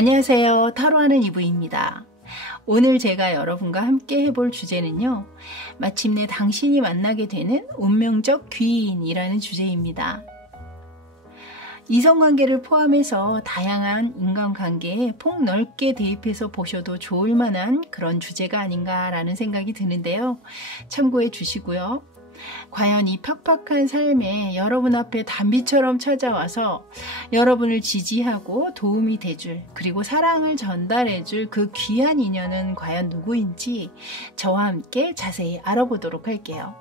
안녕하세요. 타로하는 이브입니다. 오늘 제가 여러분과 함께 해볼 주제는요. 마침내 당신이 만나게 되는 운명적 귀인이라는 주제입니다. 이성관계를 포함해서 다양한 인간관계에 폭넓게 대입해서 보셔도 좋을 만한 그런 주제가 아닌가라는 생각이 드는데요. 참고해 주시고요. 과연 이 팍팍한 삶에 여러분 앞에 단비처럼 찾아와서 여러분을 지지하고 도움이 돼줄, 그리고 사랑을 전달해줄 그 귀한 인연은 과연 누구인지 저와 함께 자세히 알아보도록 할게요.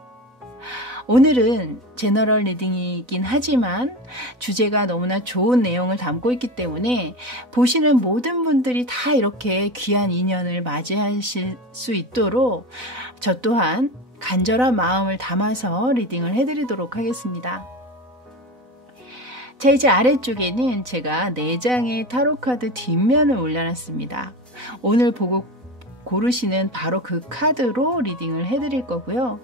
오늘은 제너럴 리딩이긴 하지만 주제가 너무나 좋은 내용을 담고 있기 때문에 보시는 모든 분들이 다 이렇게 귀한 인연을 맞이하실 수 있도록 저 또한 간절한 마음을 담아서 리딩을 해드리도록 하겠습니다. 자, 이제 아래쪽에는 제가 4장의 타로카드 뒷면을 올려놨습니다. 오늘 보고 고르시는 바로 그 카드로 리딩을 해드릴 거고요.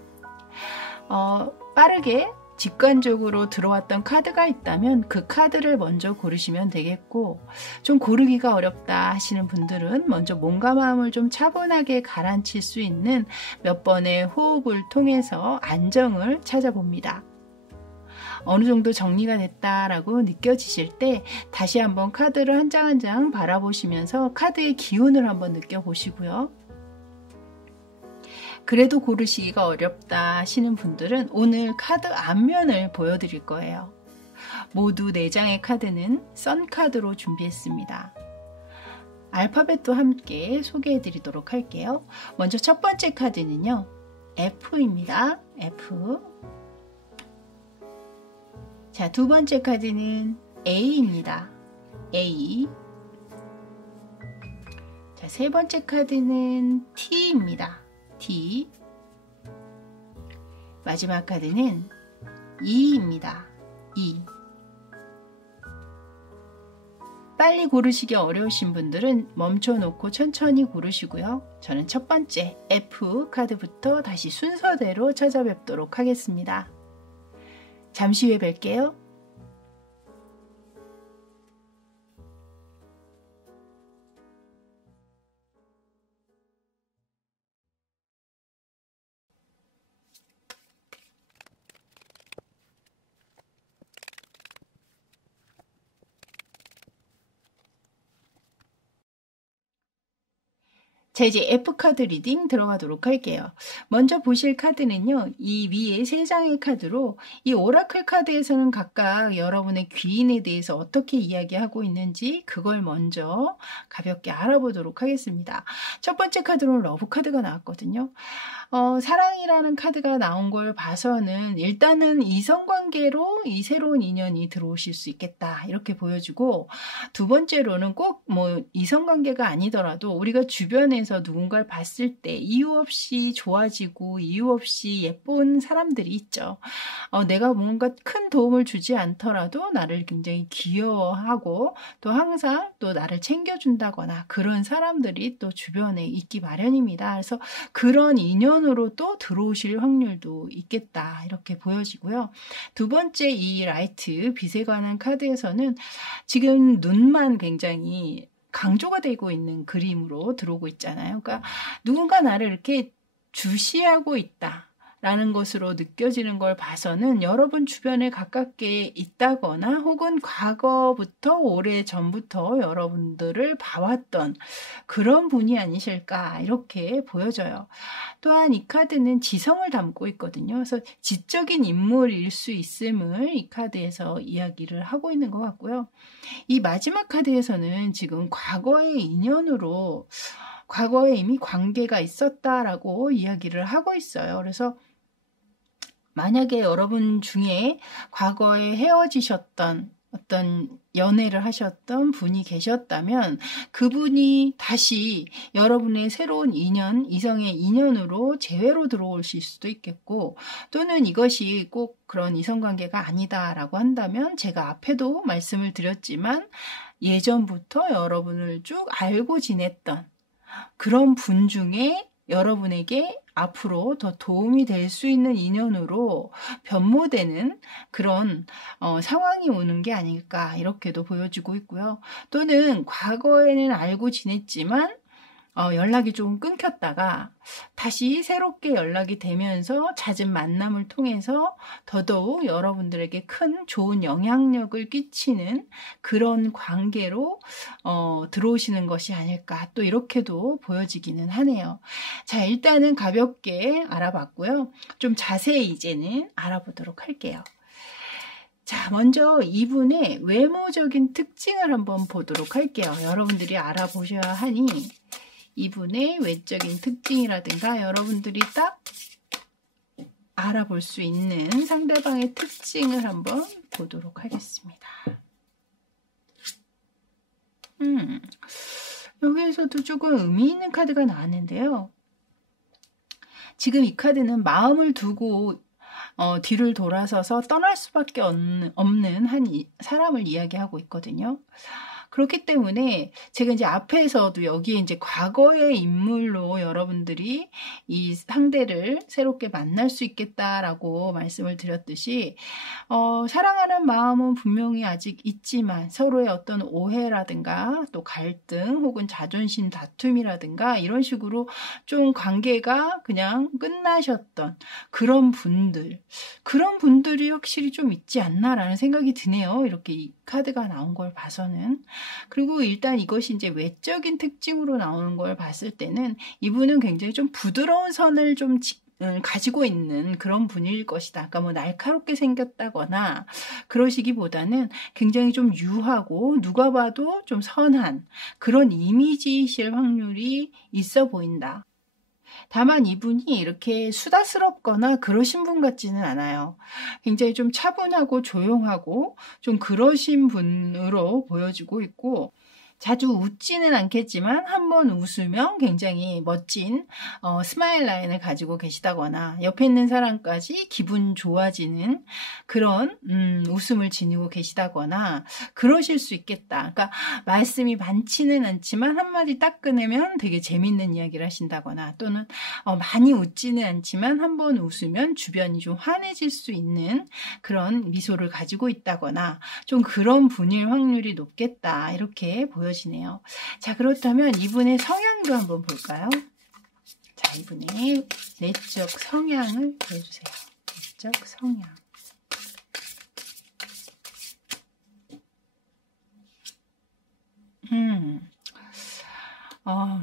빠르게 직관적으로 들어왔던 카드가 있다면 그 카드를 먼저 고르시면 되겠고, 좀 고르기가 어렵다 하시는 분들은 먼저 몸과 마음을 좀 차분하게 가라앉힐 수 있는 몇 번의 호흡을 통해서 안정을 찾아봅니다. 어느 정도 정리가 됐다라고 느껴지실 때 다시 한번 카드를 한 장 한 장 바라보시면서 카드의 기운을 한번 느껴보시고요. 그래도 고르시기가 어렵다 하시는 분들은 오늘 카드 앞면을 보여드릴 거예요. 모두 4장의 카드는 썬카드로 준비했습니다. 알파벳도 함께 소개해드리도록 할게요. 먼저 첫 번째 카드는요. F입니다. F. 자, 두 번째 카드는 A입니다. A. 자, 세 번째 카드는 T입니다. T. 마지막 카드는 E입니다. E. 빨리 고르시기 어려우신 분들은 멈춰놓고 천천히 고르시고요. 저는 첫 번째 F 카드부터 다시 순서대로 찾아뵙도록 하겠습니다. 잠시 후에 뵐게요. 자, 이제 F카드 리딩 들어가도록 할게요. 먼저 보실 카드는요. 이 위에 3장의 카드로 이 오라클 카드에서는 각각 여러분의 귀인에 대해서 어떻게 이야기하고 있는지 그걸 먼저 가볍게 알아보도록 하겠습니다. 첫 번째 카드로는 러브 카드가 나왔거든요. 사랑이라는 카드가 나온 걸 봐서는 일단은 이성관계로 이 새로운 인연이 들어오실 수 있겠다 이렇게 보여주고, 두 번째로는 꼭 뭐 이성관계가 아니더라도 우리가 주변에서 누군가를 봤을 때 이유 없이 좋아지고 이유 없이 예쁜 사람들이 있죠. 내가 뭔가 큰 도움을 주지 않더라도 나를 굉장히 귀여워하고 또 항상 또 나를 챙겨준다거나 그런 사람들이 또 주변에 있기 마련입니다. 그래서 그런 인연으로 또 들어오실 확률도 있겠다 이렇게 보여지고요. 두 번째 이 라이트 빛에 관한 카드에서는 지금 눈만 굉장히 강조가 되고 있는 그림으로 들어오고 있잖아요. 그러니까 누군가 나를 이렇게 주시하고 있다 라는 것으로 느껴지는 걸 봐서는 여러분 주변에 가깝게 있다거나 혹은 과거부터 오래전부터 여러분들을 봐왔던 그런 분이 아니실까 이렇게 보여져요. 또한 이 카드는 지성을 담고 있거든요. 그래서 지적인 인물일 수 있음을 이 카드에서 이야기를 하고 있는 것 같고요. 이 마지막 카드에서는 지금 과거의 인연으로 과거에 이미 관계가 있었다라고 이야기를 하고 있어요. 그래서 만약에 여러분 중에 과거에 헤어지셨던 어떤 연애를 하셨던 분이 계셨다면 그분이 다시 여러분의 새로운 인연, 이성의 인연으로 재회로 들어오실 수도 있겠고, 또는 이것이 꼭 그런 이성관계가 아니다라고 한다면 제가 앞에도 말씀을 드렸지만 예전부터 여러분을 쭉 알고 지냈던 그런 분 중에 여러분에게 앞으로 더 도움이 될 수 있는 인연으로 변모되는 그런 상황이 오는 게 아닐까 이렇게도 보여지고 있고요. 또는 과거에는 알고 지냈지만 연락이 좀 끊겼다가 다시 새롭게 연락이 되면서 잦은 만남을 통해서 더더욱 여러분들에게 큰 좋은 영향력을 끼치는 그런 관계로 들어오시는 것이 아닐까 또 이렇게도 보여지기는 하네요. 자, 일단은 가볍게 알아봤고요. 좀 자세히 이제는 알아보도록 할게요. 자, 먼저 이분의 외모적인 특징을 한번 보도록 할게요. 여러분들이 알아보셔야 하니 이분의 외적인 특징이라든가 여러분들이 딱 알아볼 수 있는 상대방의 특징을 한번 보도록 하겠습니다. 여기에서도 조금 의미 있는 카드가 나왔는데요. 지금 이 카드는 마음을 두고 뒤를 돌아서서 떠날 수밖에 없는 한 사람을 이야기하고 있거든요. 그렇기 때문에 제가 이제 앞에서도 여기에 이제 과거의 인물로 여러분들이 이 상대를 새롭게 만날 수 있겠다라고 말씀을 드렸듯이 사랑하는 마음은 분명히 아직 있지만 서로의 어떤 오해라든가 또 갈등 혹은 자존심 다툼이라든가 이런 식으로 좀 관계가 그냥 끝나셨던 그런 분들이 확실히 좀 있지 않나라는 생각이 드네요. 이렇게 이 카드가 나온 걸 봐서는. 그리고 일단 이것이 이제 외적인 특징으로 나오는 걸 봤을 때는 이분은 굉장히 좀 부드러운 선을 좀 가지고 있는 그런 분일 것이다. 그러니까 뭐 날카롭게 생겼다거나 그러시기보다는 굉장히 좀 유하고 누가 봐도 좀 선한 그런 이미지이실 확률이 있어 보인다. 다만 이분이 이렇게 수다스럽거나 그러신 분 같지는 않아요. 굉장히 좀 차분하고 조용하고 좀 그러신 분으로 보여지고 있고 자주 웃지는 않겠지만 한번 웃으면 굉장히 멋진 스마일 라인을 가지고 계시다거나 옆에 있는 사람까지 기분 좋아지는 그런 웃음을 지니고 계시다거나 그러실 수 있겠다. 그러니까 말씀이 많지는 않지만 한마디 딱 꺼내면 되게 재밌는 이야기를 하신다거나 또는 많이 웃지는 않지만 한번 웃으면 주변이 좀 환해질 수 있는 그런 미소를 가지고 있다거나 좀 그런 분일 확률이 높겠다. 이렇게 보여지네요. 자, 그렇다면 이분의 성향도 한번 볼까요? 자, 이분의 내적 성향을 보여주세요. 내적 성향.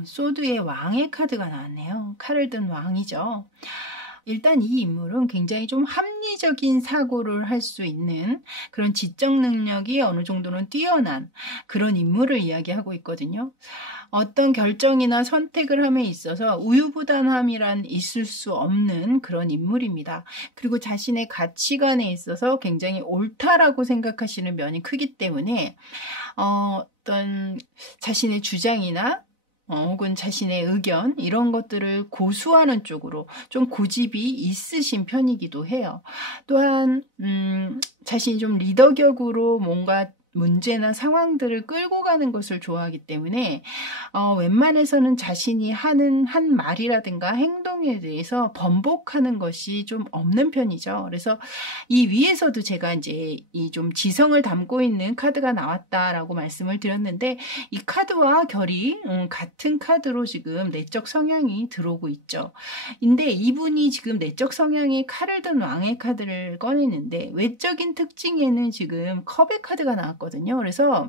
소드의 왕의 카드가 나왔네요. 칼을 든 왕이죠. 일단 이 인물은 굉장히 좀 합리적인 사고를 할 수 있는 그런 지적 능력이 어느 정도는 뛰어난 그런 인물을 이야기하고 있거든요. 어떤 결정이나 선택을 함에 있어서 우유부단함이란 있을 수 없는 그런 인물입니다. 그리고 자신의 가치관에 있어서 굉장히 옳다라고 생각하시는 면이 크기 때문에 어떤 자신의 주장이나 혹은 자신의 의견 이런 것들을 고수하는 쪽으로 좀 고집이 있으신 편이기도 해요. 또한 자신이 좀 리더격으로 뭔가 문제나 상황들을 끌고 가는 것을 좋아하기 때문에 웬만해서는 자신이 하는 한 말이라든가 행동에 대해서 번복하는 것이 좀 없는 편이죠. 그래서 이 위에서도 제가 이제 이 좀 지성을 담고 있는 카드가 나왔다라고 말씀을 드렸는데 이 카드와 결이 같은 카드로 지금 내적 성향이 들어오고 있죠. 근데 이분이 지금 내적 성향이 칼을 든 왕의 카드를 꺼내는데 외적인 특징에는 지금 컵의 카드가 나왔거든요. 그래서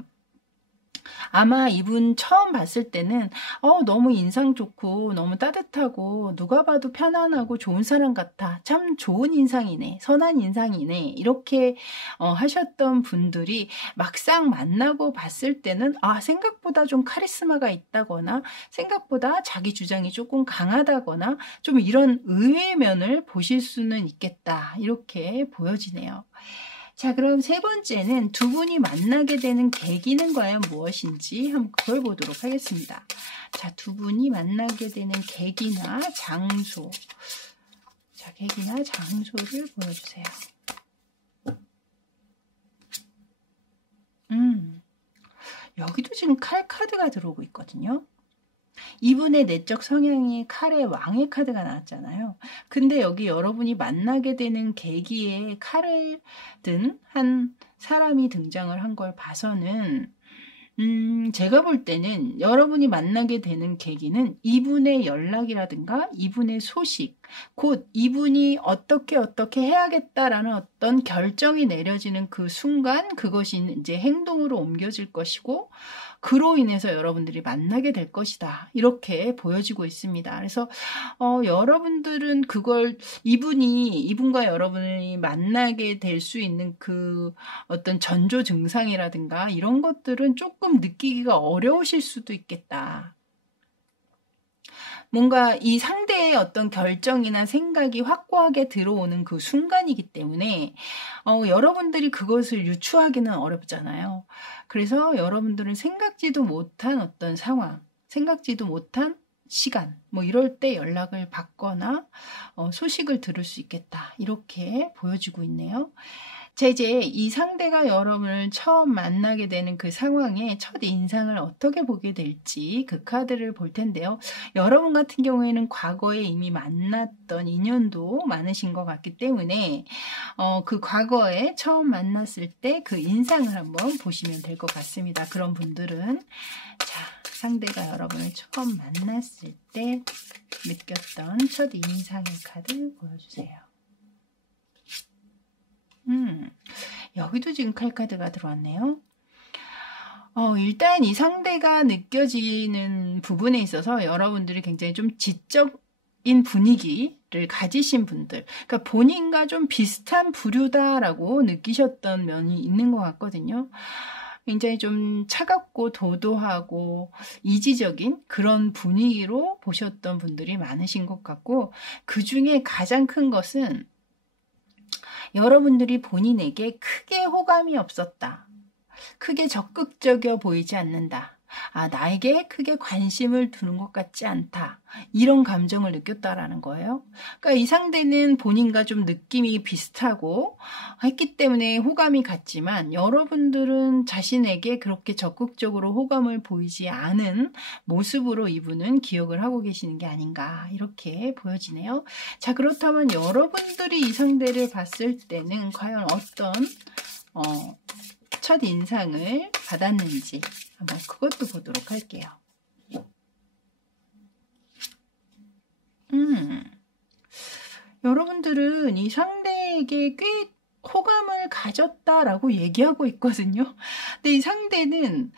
아마 이분 처음 봤을 때는 너무 인상 좋고 너무 따뜻하고 누가 봐도 편안하고 좋은 사람 같아. 참 좋은 인상이네. 선한 인상이네. 이렇게 하셨던 분들이 막상 만나고 봤을 때는 생각보다 좀 카리스마가 있다거나 생각보다 자기 주장이 조금 강하다거나 좀 이런 의외의 면을 보실 수는 있겠다. 이렇게 보여지네요. 자, 그럼 세 번째는 두 분이 만나게 되는 계기는 과연 무엇인지 한번 그걸 보도록 하겠습니다. 자, 두 분이 만나게 되는 계기나 장소. 자, 계기나 장소를 보여주세요. 여기도 지금 칼 카드가 들어오고 있거든요. 이분의 내적 성향이 칼의 왕의 카드가 나왔잖아요. 근데 여기 여러분이 만나게 되는 계기에 칼을 든 한 사람이 등장을 한 걸 봐서는 제가 볼 때는 여러분이 만나게 되는 계기는 이분의 연락이라든가 이분의 소식, 곧 이분이 어떻게 해야겠다라는 어떤 결정이 내려지는 그 순간 그것이 이제 행동으로 옮겨질 것이고 그로 인해서 여러분들이 만나게 될 것이다. 이렇게 보여지고 있습니다. 그래서 여러분들은 그걸 이분과 여러분이 만나게 될 수 있는 그 어떤 전조 증상이라든가 이런 것들은 조금 느끼기가 어려우실 수도 있겠다. 뭔가 이 상대의 어떤 결정이나 생각이 확고하게 들어오는 그 순간이기 때문에 여러분들이 그것을 유추하기는 어렵잖아요. 그래서 여러분들은 생각지도 못한 어떤 상황, 생각지도 못한 시간, 뭐 이럴 때 연락을 받거나 소식을 들을 수 있겠다. 이렇게 보여지고 있네요. 자, 이제 이 상대가 여러분을 처음 만나게 되는 그 상황의 첫 인상을 어떻게 보게 될지 그 카드를 볼 텐데요. 여러분 같은 경우에는 과거에 이미 만났던 인연도 많으신 것 같기 때문에 그 과거에 처음 만났을 때 그 인상을 한번 보시면 될 것 같습니다. 그런 분들은 자, 상대가 여러분을 처음 만났을 때 느꼈던 첫 인상의 카드 보여주세요. 여기도 지금 칼카드가 들어왔네요. 일단 이 상대가 느껴지는 부분에 있어서 여러분들이 굉장히 좀 지적인 분위기를 가지신 분들, 그러니까 본인과 좀 비슷한 부류다라고 느끼셨던 면이 있는 것 같거든요. 굉장히 좀 차갑고 도도하고 이지적인 그런 분위기로 보셨던 분들이 많으신 것 같고, 그 중에 가장 큰 것은 여러분들이 본인에게 크게 호감이 없었다. 크게 적극적이어 보이지 않는다. 나에게 크게 관심을 두는 것 같지 않다. 이런 감정을 느꼈다라는 거예요. 그러니까 이 상대는 본인과 좀 느낌이 비슷하고 했기 때문에 호감이 갔지만 여러분들은 자신에게 그렇게 적극적으로 호감을 보이지 않은 모습으로 이분은 기억을 하고 계시는 게 아닌가 이렇게 보여지네요. 자, 그렇다면 여러분들이 이 상대를 봤을 때는 과연 어떤 첫 인상을 받았는지 한번 그것도 보도록 할게요. 여러분들은 이 상대에게 꽤 호감을 가졌다라고 얘기하고 있거든요. 근데 이 상대는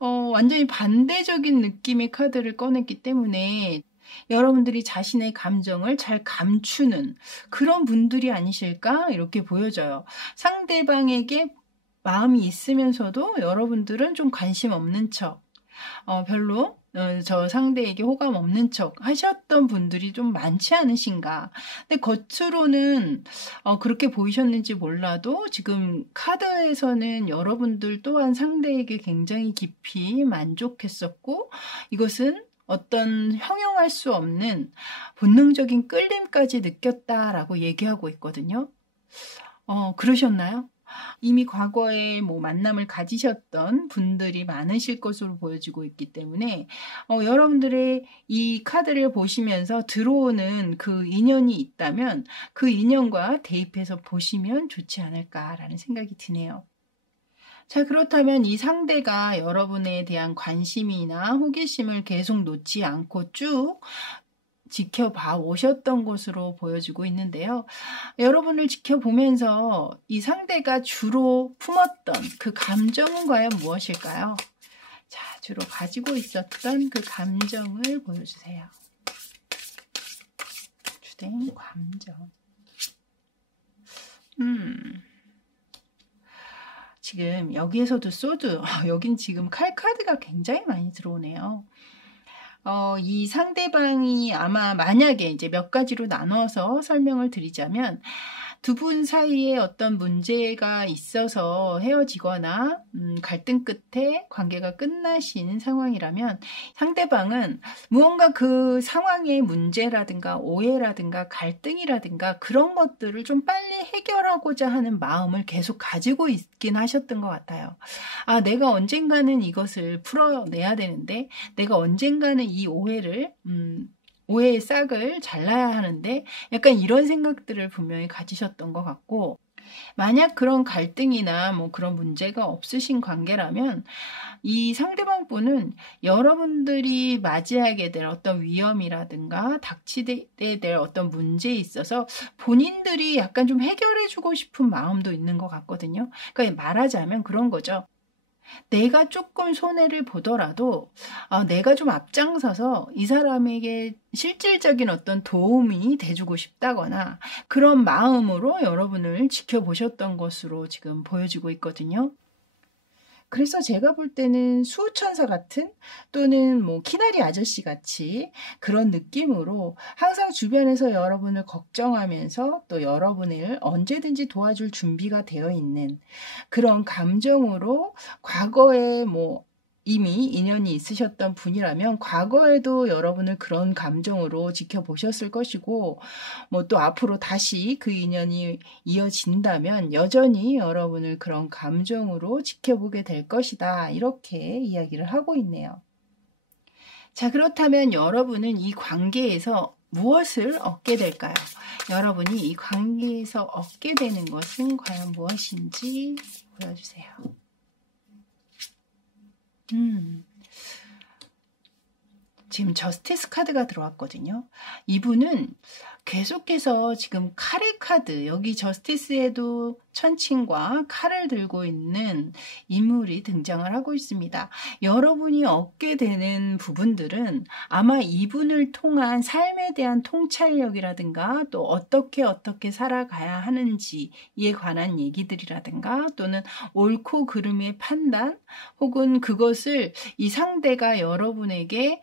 완전히 반대적인 느낌의 카드를 꺼냈기 때문에 여러분들이 자신의 감정을 잘 감추는 그런 분들이 아니실까 이렇게 보여져요. 상대방에게 마음이 있으면서도 여러분들은 좀 관심 없는 척, 별로 저 상대에게 호감 없는 척 하셨던 분들이 좀 많지 않으신가. 근데 겉으로는 그렇게 보이셨는지 몰라도 지금 카드에서는 여러분들 또한 상대에게 굉장히 깊이 만족했었고, 이것은 어떤 형용할 수 없는 본능적인 끌림까지 느꼈다라고 얘기하고 있거든요. 그러셨나요? 이미 과거에 뭐 만남을 가지셨던 분들이 많으실 것으로 보여지고 있기 때문에 여러분들의 이 카드를 보시면서 들어오는 그 인연이 있다면 그 인연과 대입해서 보시면 좋지 않을까라는 생각이 드네요. 자, 그렇다면 이 상대가 여러분에 대한 관심이나 호기심을 계속 놓지 않고 쭉 지켜봐 오셨던 것으로 보여지고 있는데요. 여러분을 지켜보면서 이 상대가 주로 품었던 그 감정은 과연 무엇일까요? 자, 주로 가지고 있었던 그 감정을 보여주세요. 주된 감정. 지금 여기에서도 소드, 여긴 지금 칼 카드가 굉장히 많이 들어오네요. 이 상대방이 아마 만약에 이제 몇 가지로 나눠서 설명을 드리자면 두 분 사이에 어떤 문제가 있어서 헤어지거나 갈등 끝에 관계가 끝나신 상황이라면 상대방은 무언가 그 상황의 문제라든가 오해라든가 갈등이라든가 그런 것들을 좀 빨리 해결하고 풀어가고자 하는 마음을 계속 가지고 있긴 하셨던 것 같아요. 아, 내가 언젠가는 이것을 풀어내야 되는데, 내가 언젠가는 이 오해의 싹을 잘라야 하는데, 약간 이런 생각들을 분명히 가지셨던 것 같고, 만약 그런 갈등이나 뭐 그런 문제가 없으신 관계라면 이 상대방 분은 여러분들이 맞이하게 될 어떤 위험이라든가 닥치게 될 어떤 문제에 있어서 본인들이 약간 좀 해결해주고 싶은 마음도 있는 것 같거든요. 그러니까 말하자면 그런 거죠. 내가 조금 손해를 보더라도 내가 좀 앞장서서 이 사람에게 실질적인 어떤 도움이 돼주고 싶다거나 그런 마음으로 여러분을 지켜보셨던 것으로 지금 보여지고 있거든요. 그래서 제가 볼 때는 수호천사 같은 또는 뭐 키나리 아저씨 같이 그런 느낌으로 항상 주변에서 여러분을 걱정하면서 또 여러분을 언제든지 도와줄 준비가 되어 있는 그런 감정으로 과거에 뭐 이미 인연이 있으셨던 분이라면 과거에도 여러분을 그런 감정으로 지켜보셨을 것이고 뭐 또 앞으로 다시 그 인연이 이어진다면 여전히 여러분을 그런 감정으로 지켜보게 될 것이다. 이렇게 이야기를 하고 있네요. 자, 그렇다면 여러분은 이 관계에서 무엇을 얻게 될까요? 여러분이 이 관계에서 얻게 되는 것은 과연 무엇인지 보여주세요. 지금 저스티스 카드가 들어왔거든요. 이분은 계속해서 지금 칼의 카드, 여기 저스티스에도 천칭과 칼을 들고 있는 인물이 등장을 하고 있습니다. 여러분이 얻게 되는 부분들은 아마 이분을 통한 삶에 대한 통찰력이라든가 또 어떻게 살아가야 하는지에 관한 얘기들이라든가 또는 옳고 그름의 판단 혹은 그것을 이 상대가 여러분에게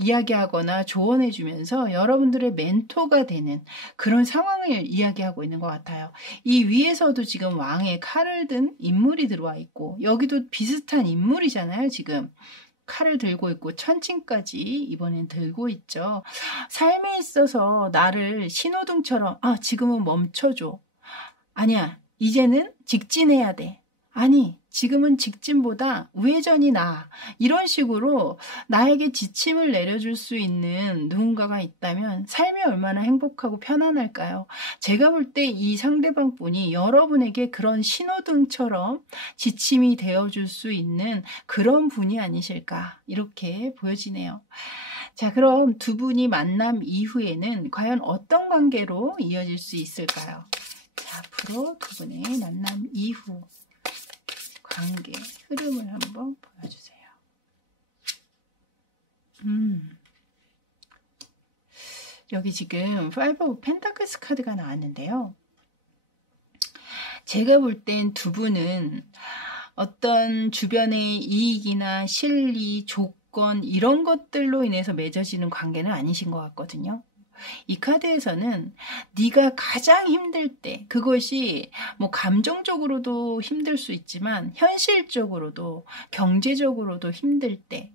이야기하거나 조언해주면서 여러분들의 멘토가 되는 그런 상황을 이야기하고 있는 것 같아요. 이 위에서도 지금 왕의 칼을 든 인물이 들어와 있고 여기도 비슷한 인물이잖아요. 지금 칼을 들고 있고 천칭까지 이번엔 들고 있죠. 삶에 있어서 나를 신호등처럼 지금은 멈춰줘. 아니야, 이제는 직진해야 돼. 아니, 지금은 직진보다 우회전이 나아. 이런 식으로 나에게 지침을 내려줄 수 있는 누군가가 있다면 삶이 얼마나 행복하고 편안할까요? 제가 볼 때 이 상대방 분이 여러분에게 그런 신호등처럼 지침이 되어줄 수 있는 그런 분이 아니실까 이렇게 보여지네요. 자, 그럼 두 분이 만남 이후에는 과연 어떤 관계로 이어질 수 있을까요? 자, 앞으로 두 분의 만남 이후 관계 흐름을 한번 보여주세요. 여기 지금 5 오브 펜타클스 카드가 나왔는데요. 제가 볼 땐 두 분은 어떤 주변의 이익이나 실리, 조건 이런 것들로 인해서 맺어지는 관계는 아니신 것 같거든요. 이 카드에서는 네가 가장 힘들 때 그것이 뭐 감정적으로도 힘들 수 있지만 현실적으로도 경제적으로도 힘들 때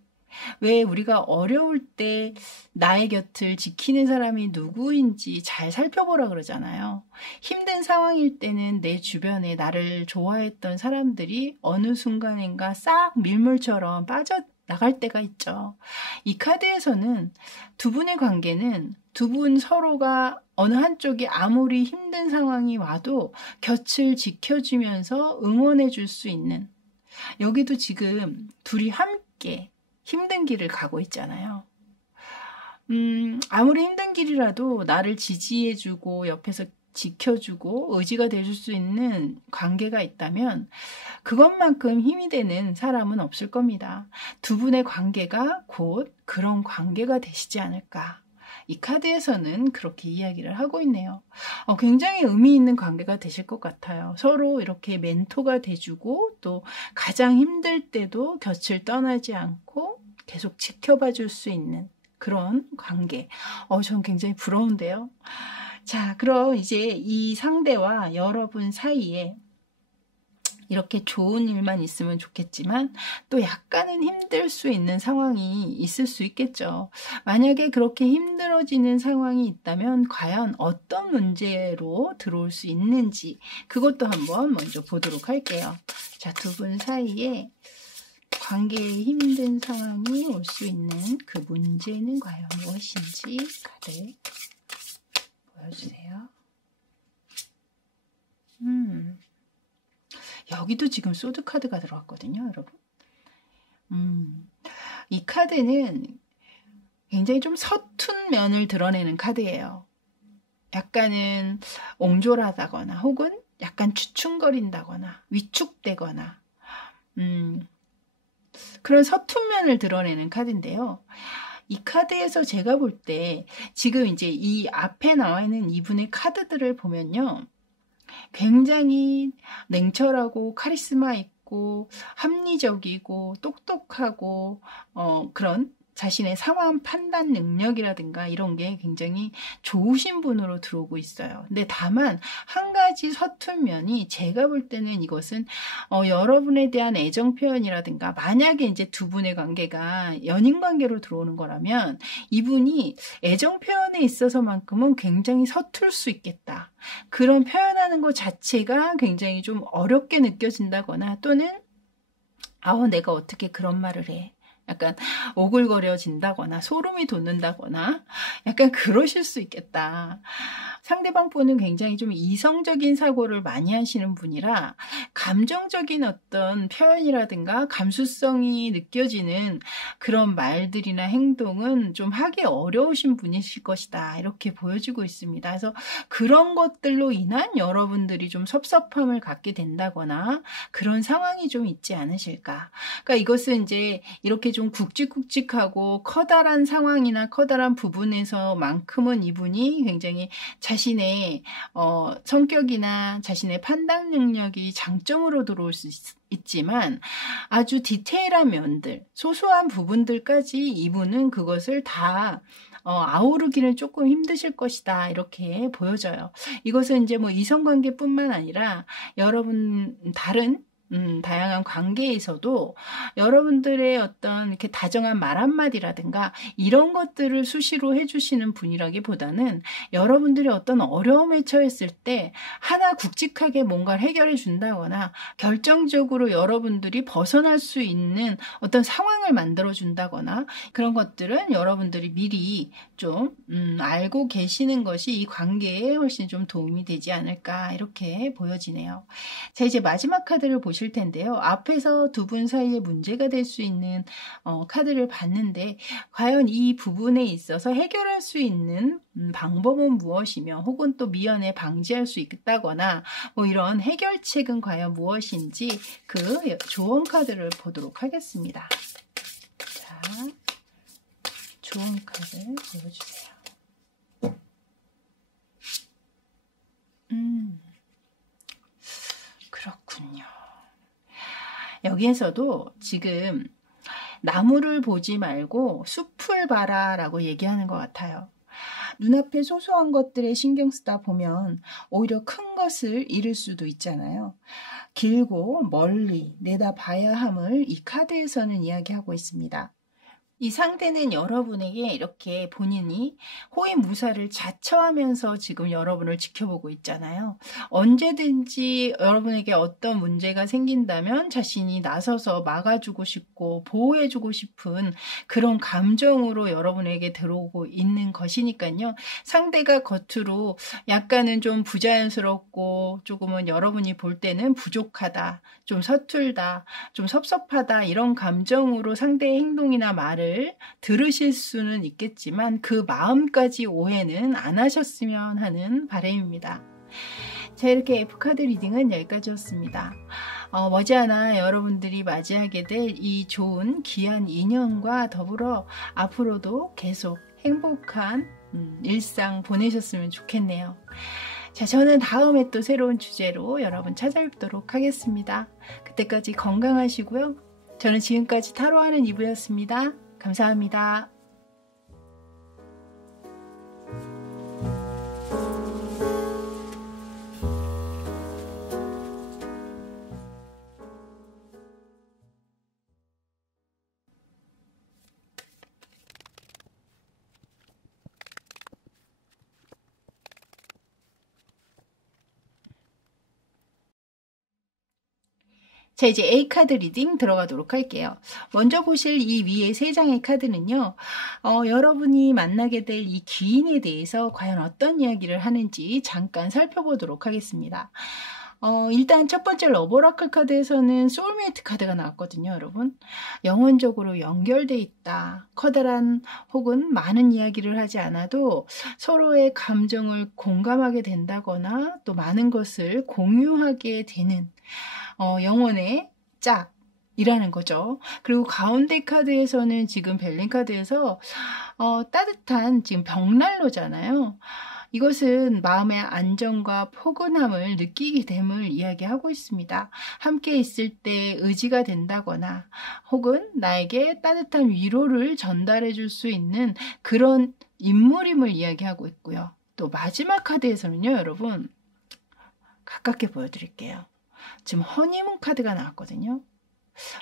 왜 우리가 어려울 때 나의 곁을 지키는 사람이 누구인지 잘 살펴보라 그러잖아요. 힘든 상황일 때는 내 주변에 나를 좋아했던 사람들이 어느 순간인가 싹 밀물처럼 빠져나갈 때가 있죠. 이 카드에서는 두 분의 관계는 두 분 서로가 어느 한쪽이 아무리 힘든 상황이 와도 곁을 지켜주면서 응원해 줄 수 있는 여기도 지금 둘이 함께 힘든 길을 가고 있잖아요. 아무리 힘든 길이라도 나를 지지해주고 옆에서 지켜주고 의지가 돼줄 수 있는 관계가 있다면 그것만큼 힘이 되는 사람은 없을 겁니다. 두 분의 관계가 곧 그런 관계가 되시지 않을까. 이 카드에서는 그렇게 이야기를 하고 있네요. 굉장히 의미 있는 관계가 되실 것 같아요. 서로 이렇게 멘토가 돼주고 또 가장 힘들 때도 곁을 떠나지 않고 계속 지켜봐 줄 수 있는 그런 관계. 전 굉장히 부러운데요. 자, 그럼 이제 이 상대와 여러분 사이에 이렇게 좋은 일만 있으면 좋겠지만 또 약간은 힘들 수 있는 상황이 있을 수 있겠죠. 만약에 그렇게 힘들어지는 상황이 있다면 과연 어떤 문제로 들어올 수 있는지 그것도 한번 먼저 보도록 할게요. 자, 두 분 사이에 관계에 힘든 상황이 올 수 있는 그 문제는 과연 무엇인지 카드 보여주세요. 여기도 지금 소드 카드가 들어왔거든요, 여러분. 이 카드는 굉장히 좀 서툰 면을 드러내는 카드예요. 약간은 옹졸하다거나 혹은 약간 주춤거린다거나 위축되거나 그런 서툰 면을 드러내는 카드인데요. 이 카드에서 제가 볼 때 지금 이제 이 앞에 나와 있는 이분의 카드들을 보면요. 굉장히 냉철하고 카리스마 있고 합리적이고 똑똑하고 그런 자신의 상황 판단 능력이라든가 이런 게 굉장히 좋으신 분으로 들어오고 있어요. 근데 다만 한 가지 서툰 면이 제가 볼 때는 이것은 여러분에 대한 애정 표현이라든가 만약에 이제 두 분의 관계가 연인 관계로 들어오는 거라면 이분이 애정 표현에 있어서만큼은 굉장히 서툴 수 있겠다. 그런 표현하는 것 자체가 굉장히 좀 어렵게 느껴진다거나 또는 내가 어떻게 그런 말을 해. 약간 오글거려진다거나 소름이 돋는다거나 약간 그러실 수 있겠다. 상대방 분은 굉장히 좀 이성적인 사고를 많이 하시는 분이라 감정적인 어떤 표현이라든가 감수성이 느껴지는 그런 말들이나 행동은 좀 하기 어려우신 분이실 것이다. 이렇게 보여지고 있습니다. 그래서 그런 것들로 인한 여러분들이 좀 섭섭함을 갖게 된다거나 그런 상황이 좀 있지 않으실까. 그러니까 이것은 이제 이렇게 좀 굵직굵직하고 커다란 상황이나 커다란 부분에서만큼은 이분이 굉장히 자신의 성격이나 자신의 판단 능력이 장점으로 들어올 수 있지만 아주 디테일한 면들, 소소한 부분들까지 이분은 그것을 다 아우르기는 조금 힘드실 것이다. 이렇게 보여져요. 이것은 이제 뭐 이성관계뿐만 아니라 여러분 다른 다양한 관계에서도 여러분들의 어떤 이렇게 다정한 말 한마디라든가 이런 것들을 수시로 해주시는 분이라기보다는 여러분들이 어떤 어려움에 처했을 때 하나 굵직하게 뭔가를 해결해 준다거나 결정적으로 여러분들이 벗어날 수 있는 어떤 상황을 만들어 준다거나 그런 것들은 여러분들이 미리 좀 알고 계시는 것이 이 관계에 훨씬 좀 도움이 되지 않을까 이렇게 보여지네요. 자, 이제 마지막 카드를 보실 텐데요. 앞에서 두 분 사이에 문제가 될 수 있는 카드를 봤는데 과연 이 부분에 있어서 해결할 수 있는 방법은 무엇이며 혹은 또 미연에 방지할 수 있다거나 뭐 이런 해결책은 과연 무엇인지 그 조언 카드를 보도록 하겠습니다. 자, 조언 카드 보여주세요. 그렇군요. 여기에서도 지금 나무를 보지 말고 숲을 봐라 라고 얘기하는 것 같아요. 눈앞에 소소한 것들에 신경 쓰다 보면 오히려 큰 것을 잃을 수도 있잖아요. 길고 멀리 내다봐야 함을 이 카드에서는 이야기하고 있습니다. 이 상대는 여러분에게 이렇게 본인이 호위무사를 자처하면서 지금 여러분을 지켜보고 있잖아요. 언제든지 여러분에게 어떤 문제가 생긴다면 자신이 나서서 막아주고 싶고 보호해주고 싶은 그런 감정으로 여러분에게 들어오고 있는 것이니까요. 상대가 겉으로 약간은 좀 부자연스럽고 조금은 여러분이 볼 때는 부족하다, 좀 서툴다, 좀 섭섭하다 이런 감정으로 상대의 행동이나 말을 들으실 수는 있겠지만 그 마음까지 오해는 안 하셨으면 하는 바람입니다. 자, 이렇게 F카드 리딩은 여기까지였습니다. 머지않아 여러분들이 맞이하게 될 이 좋은 귀한 인연과 더불어 앞으로도 계속 행복한 일상 보내셨으면 좋겠네요. 자, 저는 다음에 또 새로운 주제로 여러분 찾아뵙도록 하겠습니다. 그때까지 건강하시고요. 저는 지금까지 타로하는 이브였습니다. 감사합니다. 자, 이제 A카드 리딩 들어가도록 할게요. 먼저 보실 이 위에 세 장의 카드는요, 여러분이 만나게 될 이 귀인에 대해서 과연 어떤 이야기를 하는지 잠깐 살펴보도록 하겠습니다. 일단 첫 번째 러브오라클 카드에서는 소울메이트 카드가 나왔거든요, 여러분. 영혼적으로 연결돼 있다. 커다란 혹은 많은 이야기를 하지 않아도 서로의 감정을 공감하게 된다거나 또 많은 것을 공유하게 되는 영혼의 짝이라는 거죠. 그리고 가운데 카드에서는 지금 벨린 카드에서 따뜻한 지금 벽난로잖아요. 이것은 마음의 안정과 포근함을 느끼게 됨을 이야기하고 있습니다. 함께 있을 때 의지가 된다거나 혹은 나에게 따뜻한 위로를 전달해 줄 수 있는 그런 인물임을 이야기하고 있고요. 또 마지막 카드에서는요, 여러분, 가깝게 보여드릴게요. 지금 허니문 카드가 나왔거든요.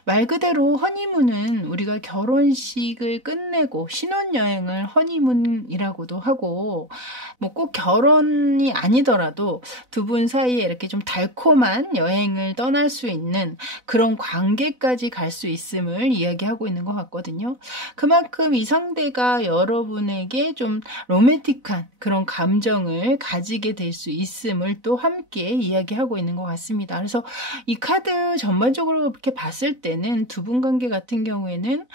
말 그대로 허니문은 우리가 결혼식을 끝내고 신혼여행을 허니문이라고도 하고, 뭐 꼭 결혼이 아니더라도 두 분 사이에 이렇게 좀 달콤한 여행을 떠날 수 있는 그런 관계까지 갈 수 있음을 이야기하고 있는 것 같거든요. 그만큼 이 상대가 여러분에게 좀 로맨틱한 그런 감정을 가지게 될 수 있음을 또 함께 이야기하고 있는 것 같습니다. 그래서 이 카드 전반적으로 이렇게 봤을 때는 두 분 관계 같은 경우에는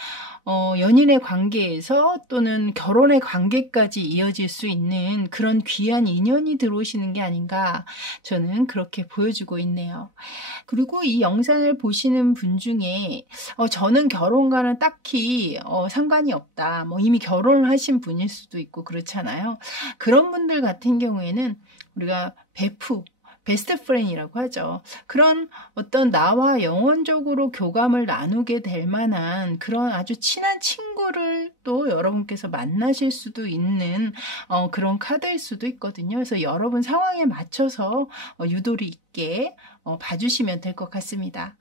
연인의 관계에서 또는 결혼의 관계까지 이어질 수 있는 그런 귀한 인연이 들어오시는 게 아닌가, 저는 그렇게 보여주고 있네요. 그리고 이 영상을 보시는 분 중에 저는 결혼과는 딱히 상관이 없다, 뭐 이미 결혼을 하신 분일 수도 있고 그렇잖아요. 그런 분들 같은 경우에는 우리가 베스트 프렌이라고 하죠. 그런 어떤 나와 영혼적으로 교감을 나누게 될 만한 그런 아주 친한 친구를 또 여러분께서 만나실 수도 있는 그런 카드일 수도 있거든요. 그래서 여러분 상황에 맞춰서 유도리 있게 봐주시면 될 것 같습니다.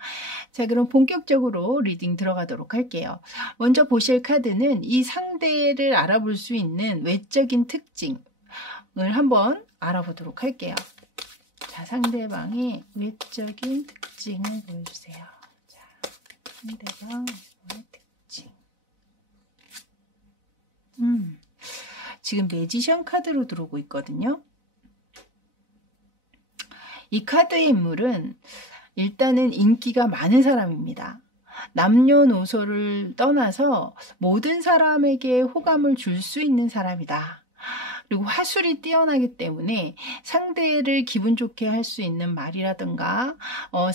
자, 그럼 본격적으로 리딩 들어가도록 할게요. 먼저 보실 카드는 이 상대를 알아볼 수 있는 외적인 특징을 한번 알아보도록 할게요. 자, 상대방의 외적인 특징을 보여주세요. 자, 상대방의 특징. 지금 매지션 카드로 들어오고 있거든요. 이 카드의 인물은 일단은 인기가 많은 사람입니다. 남녀노소를 떠나서 모든 사람에게 호감을 줄 수 있는 사람이다. 그리고 화술이 뛰어나기 때문에 상대를 기분 좋게 할 수 있는 말이라든가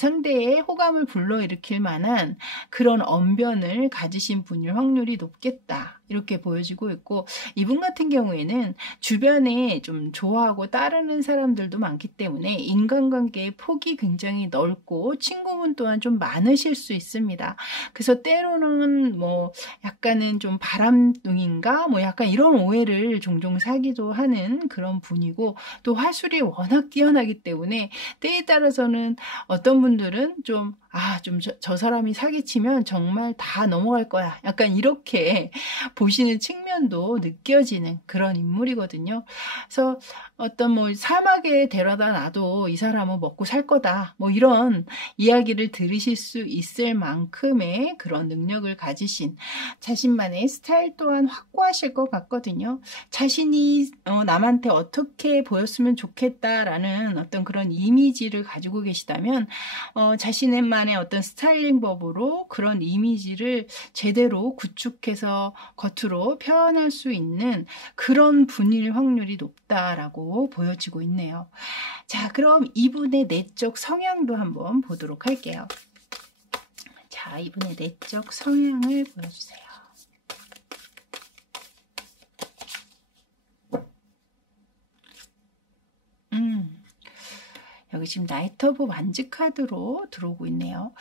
상대의 호감을 불러일으킬 만한 그런 언변을 가지신 분일 확률이 높겠다, 이렇게 보여지고 있고, 이분 같은 경우에는 주변에 좀 좋아하고 따르는 사람들도 많기 때문에 인간관계의 폭이 굉장히 넓고 친구분 또한 좀 많으실 수 있습니다. 그래서 때로는 뭐 약간은 좀 바람둥인가 뭐 약간 이런 오해를 종종 사기도 하는 그런 분이고, 또 화술이 워낙 뛰어나기 때문에 때에 따라서는 어떤 분들은 좀 저 사람이 사기치면 정말 다 넘어갈 거야, 약간 이렇게 보시는 측면도 느껴지는 그런 인물이거든요. 그래서 어떤 뭐 사막에 데려다 놔도 이 사람은 먹고 살 거다, 뭐 이런 이야기를 들으실 수 있을 만큼의 그런 능력을 가지신, 자신만의 스타일 또한 확고하실 것 같거든요. 자신이 남한테 어떻게 보였으면 좋겠다라는 어떤 그런 이미지를 가지고 계시다면 자신만의 어떤 스타일링 법으로 그런 이미지를 제대로 구축해서 겉으로 표현할 수 있는 그런 분일 확률이 높다라고 보여지고 있네요. 자, 그럼 이분의 내적 성향도 한번 보도록 할게요. 자, 이분의 내적 성향을 보여주세요. 여기 지금 나이트 오브 완즈 카드로 들어오고 있네요.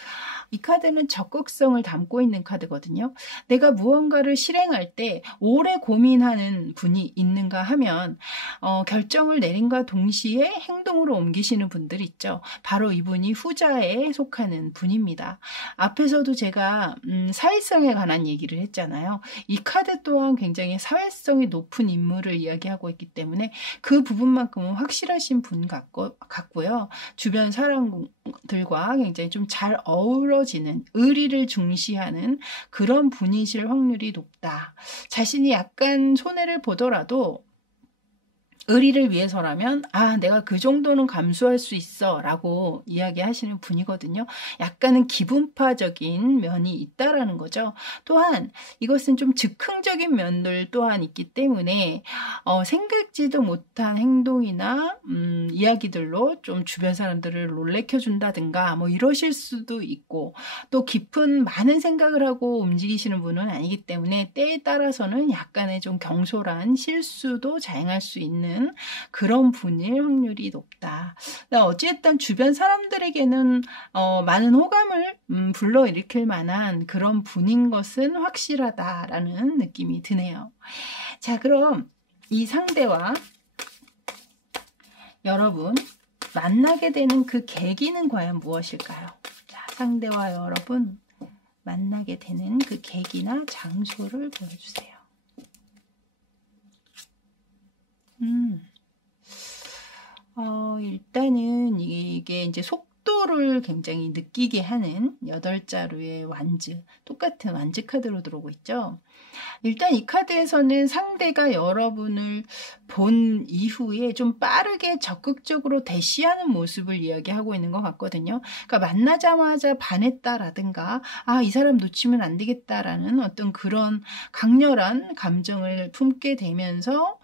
이 카드는 적극성을 담고 있는 카드거든요. 내가 무언가를 실행할 때 오래 고민하는 분이 있는가 하면 결정을 내린과 동시에 행동으로 옮기시는 분들 있죠. 바로 이분이 후자에 속하는 분입니다. 앞에서도 제가 사회성에 관한 얘기를 했잖아요. 이 카드 또한 굉장히 사회성이 높은 인물을 이야기하고 있기 때문에 그 부분만큼은 확실하신 분 같고요. 주변 사람들과 굉장히 좀 잘 어우러지는, 의리를 중시하는 그런 분이실 확률이 높다. 자신이 약간 손해를 보더라도 의리를 위해서라면 내가 그 정도는 감수할 수 있어 라고 이야기하시는 분이거든요. 약간은 기분파적인 면이 있다라는 거죠. 또한 이것은 좀 즉흥적인 면들 또한 있기 때문에 생각지도 못한 행동이나 이야기들로 좀 주변 사람들을 놀래켜준다든가 뭐 이러실 수도 있고, 또 깊은 많은 생각을 하고 움직이시는 분은 아니기 때문에 때에 따라서는 약간의 좀 경솔한 실수도 자행할 수 있는 그런 분일 확률이 높다. 어찌됐든 주변 사람들에게는 많은 호감을 불러일으킬 만한 그런 분인 것은 확실하다라는 느낌이 드네요. 자, 그럼 이 상대와 여러분 만나게 되는 그 계기는 과연 무엇일까요? 자, 상대와 여러분 만나게 되는 그 계기나 장소를 보여주세요. 일단은 이게 이제 속도를 굉장히 느끼게 하는 8자루의 완즈, 똑같은 완즈 카드로 들어오고 있죠. 일단 이 카드에서는 상대가 여러분을 본 이후에 좀 빠르게 적극적으로 대시하는 모습을 이야기하고 있는 것 같거든요. 그러니까 만나자마자 반했다라든가 이 사람 놓치면 안 되겠다라는 어떤 그런 강렬한 감정을 품게 되면서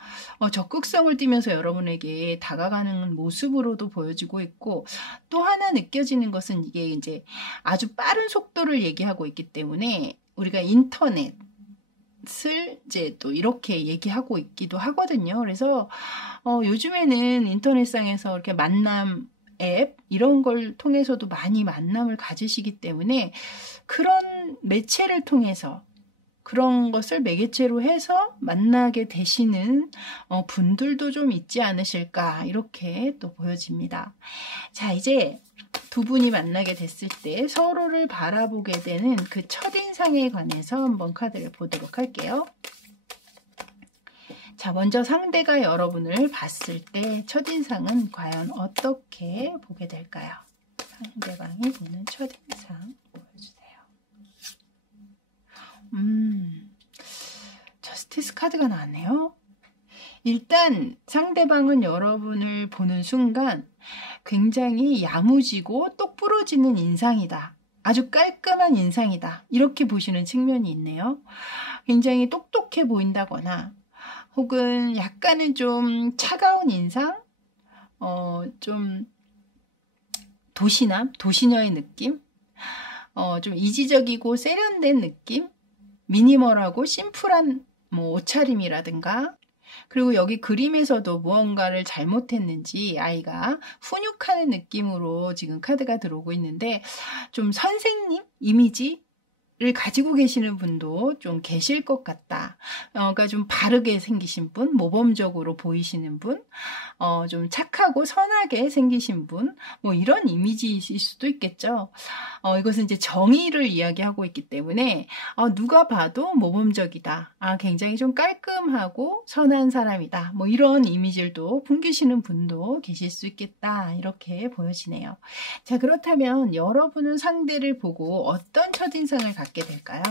적극성을 띠면서 여러분에게 다가가는 모습으로도 보여지고 있고, 또 하나 느껴지는 것은 이게 이제 아주 빠른 속도를 얘기하고 있기 때문에 우리가 인터넷 을 이제 또 이렇게 얘기하고 있기도 하거든요. 그래서 요즘에는 인터넷상에서 이렇게 만남 앱 이런 걸 통해서도 많이 만남을 가지시기 때문에 그런 매체를 통해서, 그런 것을 매개체로 해서 만나게 되시는 분들도 좀 있지 않으실까, 이렇게 또 보여집니다. 자, 이제 두 분이 만나게 됐을 때 서로를 바라보게 되는 그 첫인상에 관해서 한번 카드를 보도록 할게요. 자, 먼저 상대가 여러분을 봤을 때 첫인상은 과연 어떻게 보게 될까요? 상대방이 보는 첫인상 보여주세요. 저스티스 카드가 나왔네요. 일단 상대방은 여러분을 보는 순간 굉장히 야무지고 똑부러지는 인상이다, 아주 깔끔한 인상이다, 이렇게 보시는 측면이 있네요. 굉장히 똑똑해 보인다거나 혹은 약간은 좀 차가운 인상, 좀 도시남, 도시녀의 느낌, 좀 이지적이고 세련된 느낌, 미니멀하고 심플한 옷차림이라든가, 그리고 여기 그림에서도 무언가를 잘못했는지 아이가 훈육하는 느낌으로 지금 카드가 들어오고 있는데, 좀 선생님 이미지를 가지고 계시는 분도 좀 계실 것 같다. 그러니까 좀 바르게 생기신 분, 모범적으로 보이시는 분, 좀 착하고 선하게 생기신 분, 이런 이미지이실 수도 있겠죠. 이것은 이제 정의를 이야기하고 있기 때문에 누가 봐도 모범적이다, 굉장히 좀 깔끔하고 선한 사람이다, 이런 이미지를 풍기시는 분도 계실 수 있겠다, 이렇게 보여지네요. 자, 그렇다면 여러분은 상대를 보고 어떤 첫인상을 갖게 될까요?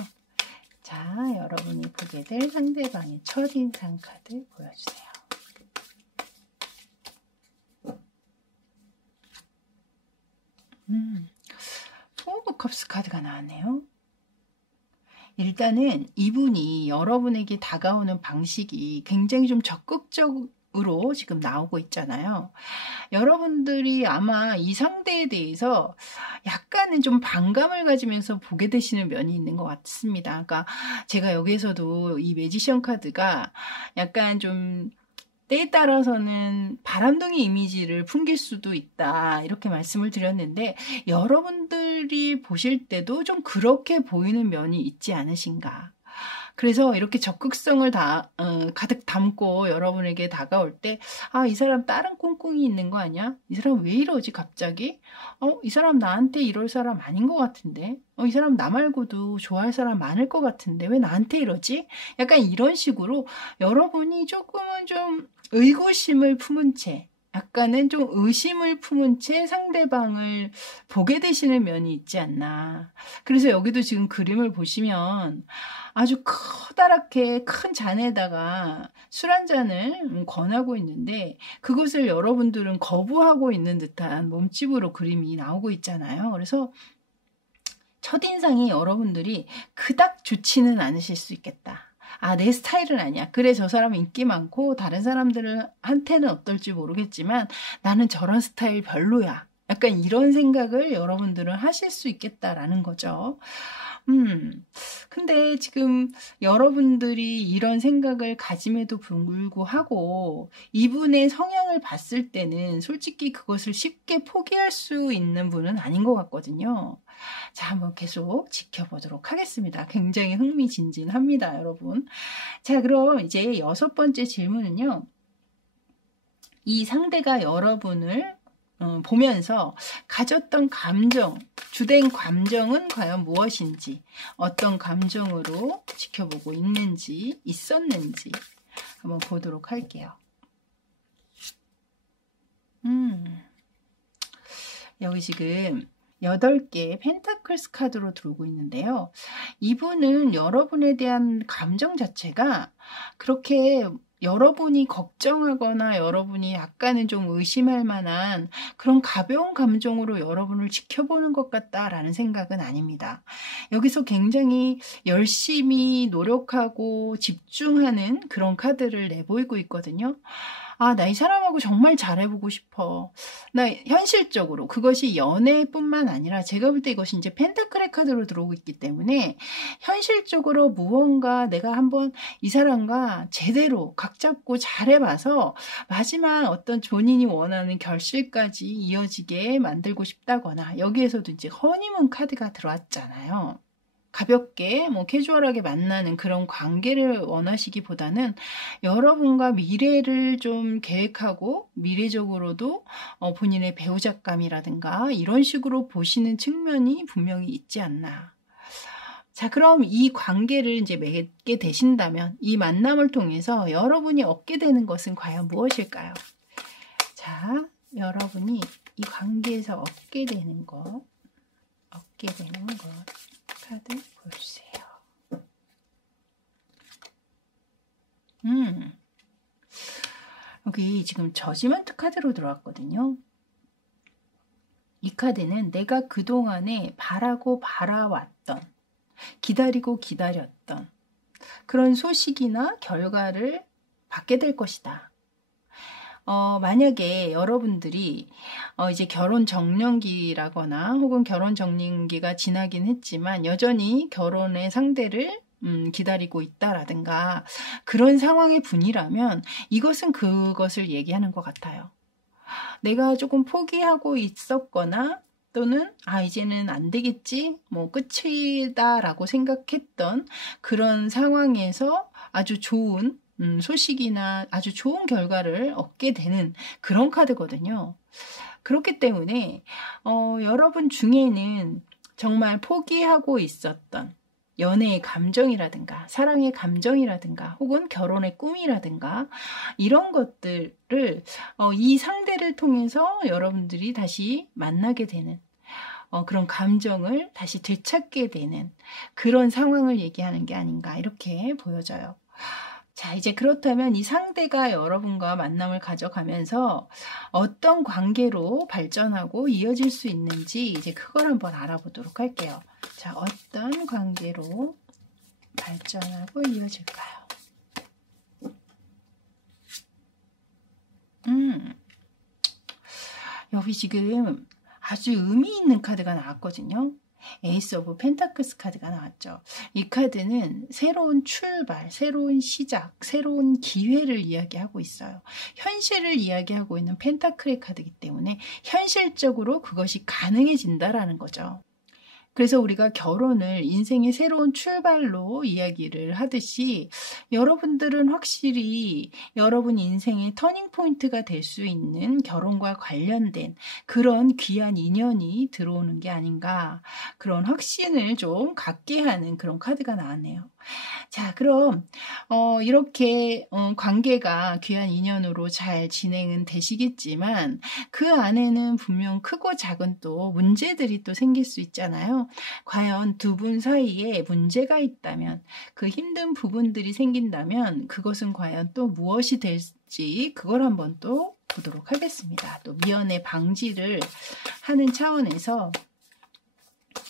자, 여러분이 보게 될 상대방의 첫인상 카드 보여주세요. 오브 컵스 카드가 나왔네요. 일단은 이분이 여러분에게 다가오는 방식이 굉장히 좀 적극적으로 지금 나오고 있잖아요. 여러분들이 아마 이 상대에 대해서 약간은 좀 반감을 가지면서 보게 되시는 면이 있는 것 같습니다. 그러니까 제가 여기에서도 이 매지션 카드가 약간 좀 때에 따라서는 바람둥이 이미지를 풍길 수도 있다. 이렇게 말씀을 드렸는데 여러분들이 보실 때도 좀 그렇게 보이는 면이 있지 않으신가. 그래서 이렇게 적극성을 가득 담고 여러분에게 다가올 때, 아, 이 사람 다른 꿍꿍이 있는 거 아니야? 이 사람 왜 이러지, 갑자기? 이 사람 나한테 이럴 사람 아닌 것 같은데? 이 사람 나 말고도 좋아할 사람 많을 것 같은데? 왜 나한테 이러지? 약간 이런 식으로 여러분이 조금은 좀 의구심을 품은 채, 약간은 좀 의심을 품은 채 상대방을 보게 되시는 면이 있지 않나. 그래서 여기도 지금 그림을 보시면 아주 커다랗게 큰 잔에다가 술 한 잔을 권하고 있는데 그것을 여러분들은 거부하고 있는 듯한 몸집으로 그림이 나오고 있잖아요. 그래서 첫인상이 여러분들이 그닥 좋지는 않으실 수 있겠다. 아, 내 스타일은 아니야. 그래, 저 사람은 인기 많고 다른 사람들한테는 어떨지 모르겠지만 나는 저런 스타일 별로야. 약간 이런 생각을 여러분들은 하실 수 있겠다라는 거죠. 근데 지금 여러분들이 이런 생각을 가짐에도 불구하고 이분의 성향을 봤을 때는 솔직히 그것을 쉽게 포기할 수 있는 분은 아닌 것 같거든요. 자, 한번 계속 지켜보도록 하겠습니다. 굉장히 흥미진진합니다, 여러분. 자, 그럼 이제 6번째 질문은요. 이 상대가 여러분을 보면서 가졌던 감정, 주된 감정은 과연 무엇인지, 어떤 감정으로 지켜보고 있었는지 한번 보도록 할게요. 여기 지금 8개의 펜타클스 카드로 들어오고 있는데요. 이분은 여러분에 대한 감정 자체가 그렇게 여러분이 걱정하거나 여러분이 약간은 좀 의심할 만한 그런 가벼운 감정으로 여러분을 지켜보는 것 같다라는 생각은 아닙니다. 여기서 굉장히 열심히 노력하고 집중하는 그런 카드를 내보이고 있거든요. 아, 나 이 사람하고 정말 잘해보고 싶어. 나 현실적으로 그것이 연애뿐만 아니라 제가 볼 때 이것이 이제 펜타클의 카드로 들어오고 있기 때문에 현실적으로 무언가 내가 한번 이 사람과 제대로 각 잡고 잘해봐서 마지막 어떤 본인이 원하는 결실까지 이어지게 만들고 싶다거나 여기에서도 이제 허니문 카드가 들어왔잖아요. 가볍게 캐주얼하게 만나는 그런 관계를 원하시기보다는 여러분과 미래를 좀 계획하고 미래적으로도 본인의 배우자감이라든가 이런 식으로 보시는 측면이 분명히 있지 않나. 자, 그럼 이 관계를 이제 맺게 되신다면 이 만남을 통해서 여러분이 얻게 되는 것은 과연 무엇일까요? 자, 여러분이 이 관계에서 얻게 되는 것 카드 보여주세요. 여기 지금 저지먼트 카드로 들어왔거든요. 이 카드는 내가 그동안에 바라고 바라왔던, 기다리고 기다렸던 그런 소식이나 결과를 받게 될 것이다. 만약에 여러분들이 이제 결혼 정년기라거나 혹은 결혼 정년기가 지나긴 했지만 여전히 결혼의 상대를 기다리고 있다라든가 그런 상황의 분이라면 이것은 그것을 얘기하는 것 같아요. 내가 조금 포기하고 있었거나 또는 이제는 안 되겠지, 끝이다라고 생각했던 그런 상황에서 아주 좋은 소식이나 아주 좋은 결과를 얻게 되는 그런 카드거든요. 그렇기 때문에 여러분 중에는 정말 포기하고 있었던 연애의 감정이라든가 사랑의 감정이라든가 혹은 결혼의 꿈이라든가 이런 것들을 이 상대를 통해서 여러분들이 다시 만나게 되는 그런 감정을 다시 되찾게 되는 그런 상황을 얘기하는 게 아닌가 이렇게 보여져요. 자, 이제 그렇다면 이 상대가 여러분과 만남을 가져가면서 어떤 관계로 발전하고 이어질 수 있는지 이제 그걸 한번 알아보도록 할게요. 자, 어떤 관계로 발전하고 이어질까요? 여기 지금 아주 의미 있는 카드가 나왔거든요. 에이스 오브 펜타클스 카드가 나왔죠. 이 카드는 새로운 출발, 새로운 시작, 새로운 기회를 이야기하고 있어요. 현실을 이야기하고 있는 펜타클의 카드이기 때문에 현실적으로 그것이 가능해진다라는 거죠. 그래서 우리가 결혼을 인생의 새로운 출발로 이야기를 하듯이 여러분들은 확실히 여러분 인생의 터닝 포인트가 될 수 있는 결혼과 관련된 그런 귀한 인연이 들어오는 게 아닌가, 그런 확신을 좀 갖게 하는 그런 카드가 나왔네요. 자, 그럼 이렇게 관계가 귀한 인연으로 잘 진행은 되시겠지만 그 안에는 분명 크고 작은 또 문제들이 또 생길 수 있잖아요. 과연 두 분 사이에 문제가 있다면, 그 힘든 부분들이 생긴다면 그것은 과연 또 무엇이 될지, 그걸 한번 또 보도록 하겠습니다. 또 미연의 방지를 하는 차원에서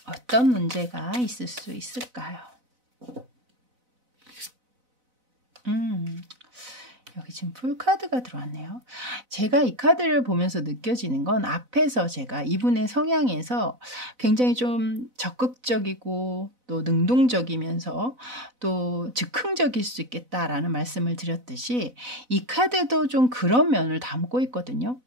어떤 문제가 있을 수 있을까요? 여기 지금 풀카드가 들어왔네요. 제가 이 카드를 보면서 느껴지는 건, 앞에서 제가 이분의 성향에서 굉장히 좀 적극적이고 또 능동적이면서 또 즉흥적일 수 있겠다라는 말씀을 드렸듯이 이 카드도 좀 그런 면을 담고 있거든요.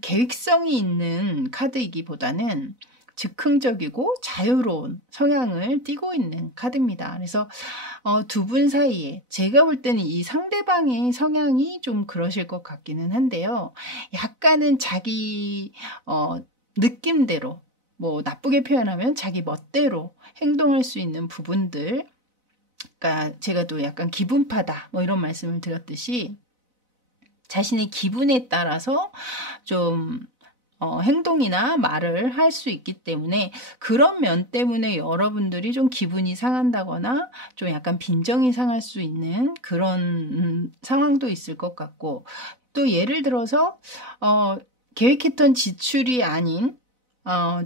계획성이 있는 카드이기보다는 즉흥적이고 자유로운 성향을 띠고 있는 카드입니다. 그래서 두 분 사이에 제가 볼 때는 이 상대방의 성향이 좀 그러실 것 같기는 한데요. 약간은 자기 느낌대로, 뭐 나쁘게 표현하면 자기 멋대로 행동할 수 있는 부분들, 그러니까 제가 또 약간 기분파다 뭐 이런 말씀을 드렸듯이 자신의 기분에 따라서 좀 행동이나 말을 할 수 있기 때문에, 그런 면 때문에 여러분들이 좀 기분이 상한다거나 좀 약간 빈정이 상할 수 있는 그런 상황도 있을 것 같고, 또 예를 들어서 계획했던 지출이 아닌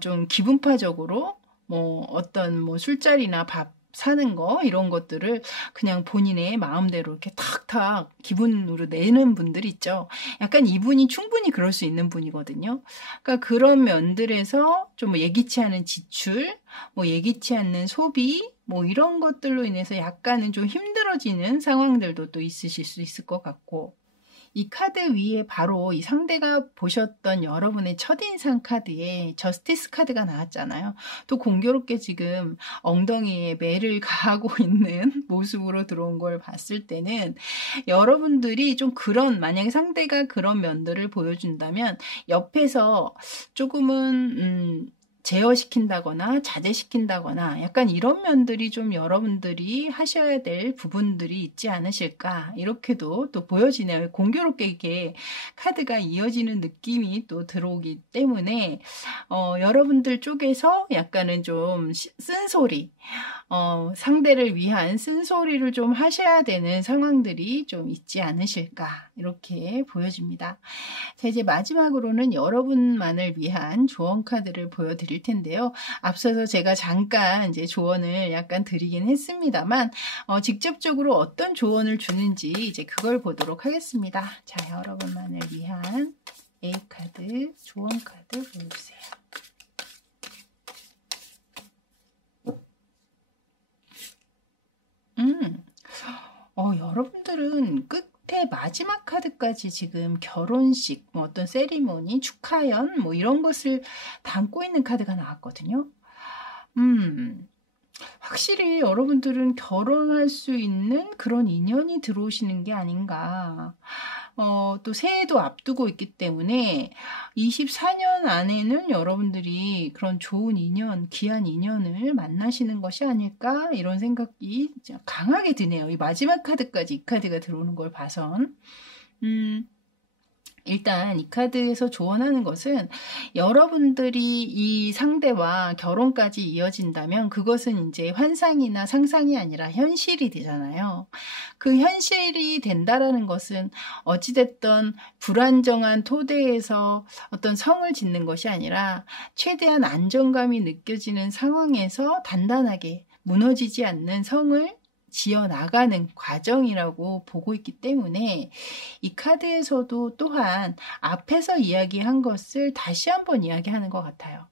좀 기분파적으로 뭐 어떤 뭐 술자리나 밥 사는 거, 이런 것들을 그냥 본인의 마음대로 이렇게 탁탁 기분으로 내는 분들이 있죠. 약간 이분이 충분히 그럴 수 있는 분이거든요. 그러니까 그런 면들에서 좀 예기치 않은 지출, 뭐 예기치 않는 소비, 뭐 이런 것들로 인해서 약간은 좀 힘들어지는 상황들도 또 있으실 수 있을 것 같고, 이 카드 위에 바로 이 상대가 보셨던 여러분의 첫인상 카드에 저스티스 카드가 나왔잖아요. 또 공교롭게 지금 엉덩이에 매를 가하고 있는 모습으로 들어온 걸 봤을 때는, 여러분들이 좀 그런, 만약에 상대가 그런 면들을 보여준다면 옆에서 조금은 제어시킨다거나 자제시킨다거나 약간 이런 면들이 좀 여러분들이 하셔야 될 부분들이 있지 않으실까, 이렇게도 또 보여지네요. 공교롭게 이렇게 카드가 이어지는 느낌이 또 들어오기 때문에 여러분들 쪽에서 약간은 좀 쓴소리, 상대를 위한 쓴소리를 좀 하셔야 되는 상황들이 좀 있지 않으실까, 이렇게 보여집니다. 자, 이제 마지막으로는 여러분만을 위한 조언 카드를 보여드릴 텐데요. 앞서서 제가 잠깐 이제 조언을 약간 드리긴 했습니다만, 직접적으로 어떤 조언을 주는지 이제 그걸 보도록 하겠습니다. 자, 여러분만을 위한 A 카드, 조언 카드 보여주세요. 여러분들은 끝에 마지막 카드까지 지금 결혼식, 뭐 어떤 세리머니, 축하연, 뭐 이런 것을 담고 있는 카드가 나왔거든요. 확실히 여러분들은 결혼할 수 있는 그런 인연이 들어오시는 게 아닌가. 또 새해도 앞두고 있기 때문에 24년 안에는 여러분들이 그런 좋은 인연, 귀한 인연을 만나시는 것이 아닐까, 이런 생각이 강하게 드네요. 이 마지막 카드까지 이 카드가 들어오는 걸 봐선. 일단 이 카드에서 조언하는 것은, 여러분들이 이 상대와 결혼까지 이어진다면 그것은 이제 환상이나 상상이 아니라 현실이 되잖아요. 그 현실이 된다라는 것은 어찌됐든 불안정한 토대에서 어떤 성을 짓는 것이 아니라 최대한 안정감이 느껴지는 상황에서 단단하게 무너지지 않는 성을 지어 나가는 과정이라고 보고 있기 때문에, 이 카드에서도 또한 앞에서 이야기한 것을 다시 한번 이야기하는 것 같아요.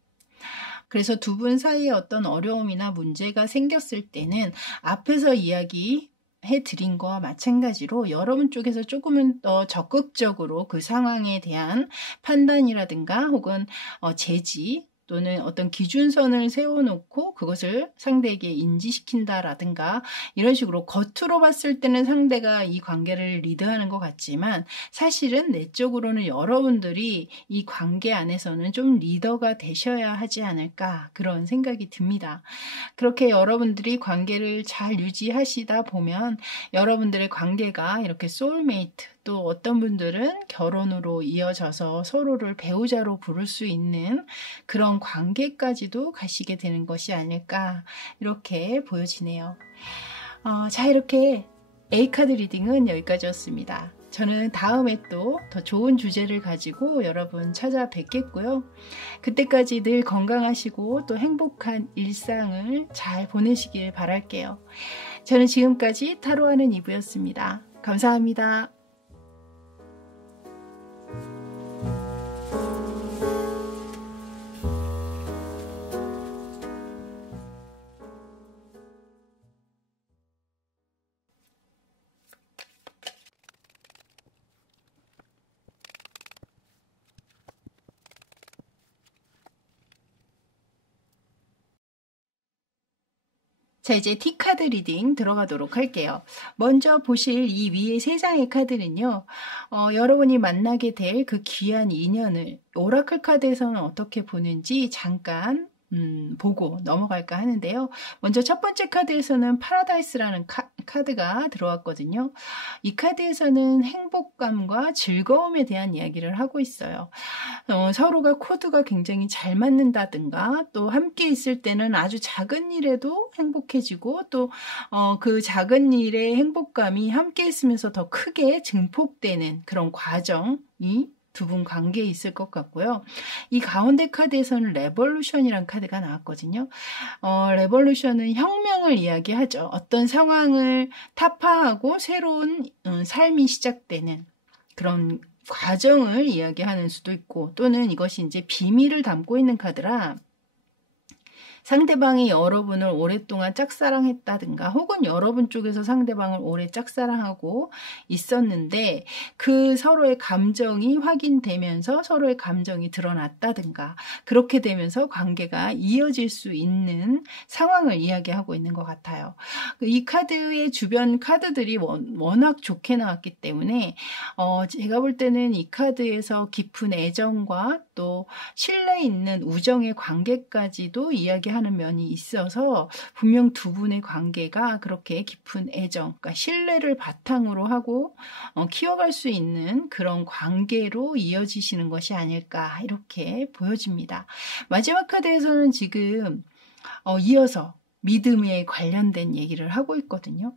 그래서 두 분 사이에 어떤 어려움이나 문제가 생겼을 때는 앞에서 이야기 해드린 거와 마찬가지로 여러분 쪽에서 조금은 더 적극적으로 그 상황에 대한 판단이라든가 혹은 제지 또는 어떤 기준선을 세워놓고 그것을 상대에게 인지시킨다라든가 이런 식으로 겉으로 봤을 때는 상대가 이 관계를 리드하는 것 같지만 사실은 내적으로는 여러분들이 이 관계 안에서는 좀 리더가 되셔야 하지 않을까 그런 생각이 듭니다. 그렇게 여러분들이 관계를 잘 유지하시다 보면 여러분들의 관계가 이렇게 소울메이트 또 어떤 분들은 결혼으로 이어져서 서로를 배우자로 부를 수 있는 그런 관계까지도 가시게 되는 것이 아닐까 이렇게 보여지네요. 자, 이렇게 A카드 리딩은 여기까지였습니다. 저는 다음에 또 더 좋은 주제를 가지고 여러분 찾아뵙겠고요. 그때까지 늘 건강하시고 또 행복한 일상을 잘 보내시길 바랄게요. 저는 지금까지 타로하는 이브였습니다. 감사합니다. 자, 이제 T카드 리딩 들어가도록 할게요. 먼저 보실 이 위에 세 장의 카드는요. 여러분이 만나게 될 그 귀한 인연을 오라클 카드에서는 어떻게 보는지 잠깐 보고 넘어갈까 하는데요. 먼저 첫 번째 카드에서는 파라다이스라는 카드가 들어왔거든요. 이 카드에서는 행복감과 즐거움에 대한 이야기를 하고 있어요. 서로가 코드가 굉장히 잘 맞는다든가 또 함께 있을 때는 아주 작은 일에도 행복해지고 또 그 작은 일의 행복감이 함께 있으면서 더 크게 증폭되는 그런 과정이 두 분 관계에 있을 것 같고요. 이 가운데 카드에서는 레볼루션이라는 카드가 나왔거든요. 레볼루션은 혁명을 이야기하죠. 어떤 상황을 타파하고 새로운 삶이 시작되는 그런 과정을 이야기하는 수도 있고 또는 이것이 이제 비밀을 담고 있는 카드라 상대방이 여러분을 오랫동안 짝사랑했다든가 혹은 여러분 쪽에서 상대방을 오래 짝사랑하고 있었는데 그 서로의 감정이 확인되면서 서로의 감정이 드러났다든가 그렇게 되면서 관계가 이어질 수 있는 상황을 이야기하고 있는 것 같아요. 이 카드의 주변 카드들이 워낙 좋게 나왔기 때문에 제가 볼 때는 이 카드에서 깊은 애정과 또 신뢰 있는 우정의 관계까지도 이야기하는 면이 있어서 분명 두 분의 관계가 그렇게 깊은 애정, 그러니까 신뢰를 바탕으로 하고 키워갈 수 있는 그런 관계로 이어지시는 것이 아닐까 이렇게 보여집니다. 마지막 카드에서는 지금 이어서 믿음에 관련된 얘기를 하고 있거든요.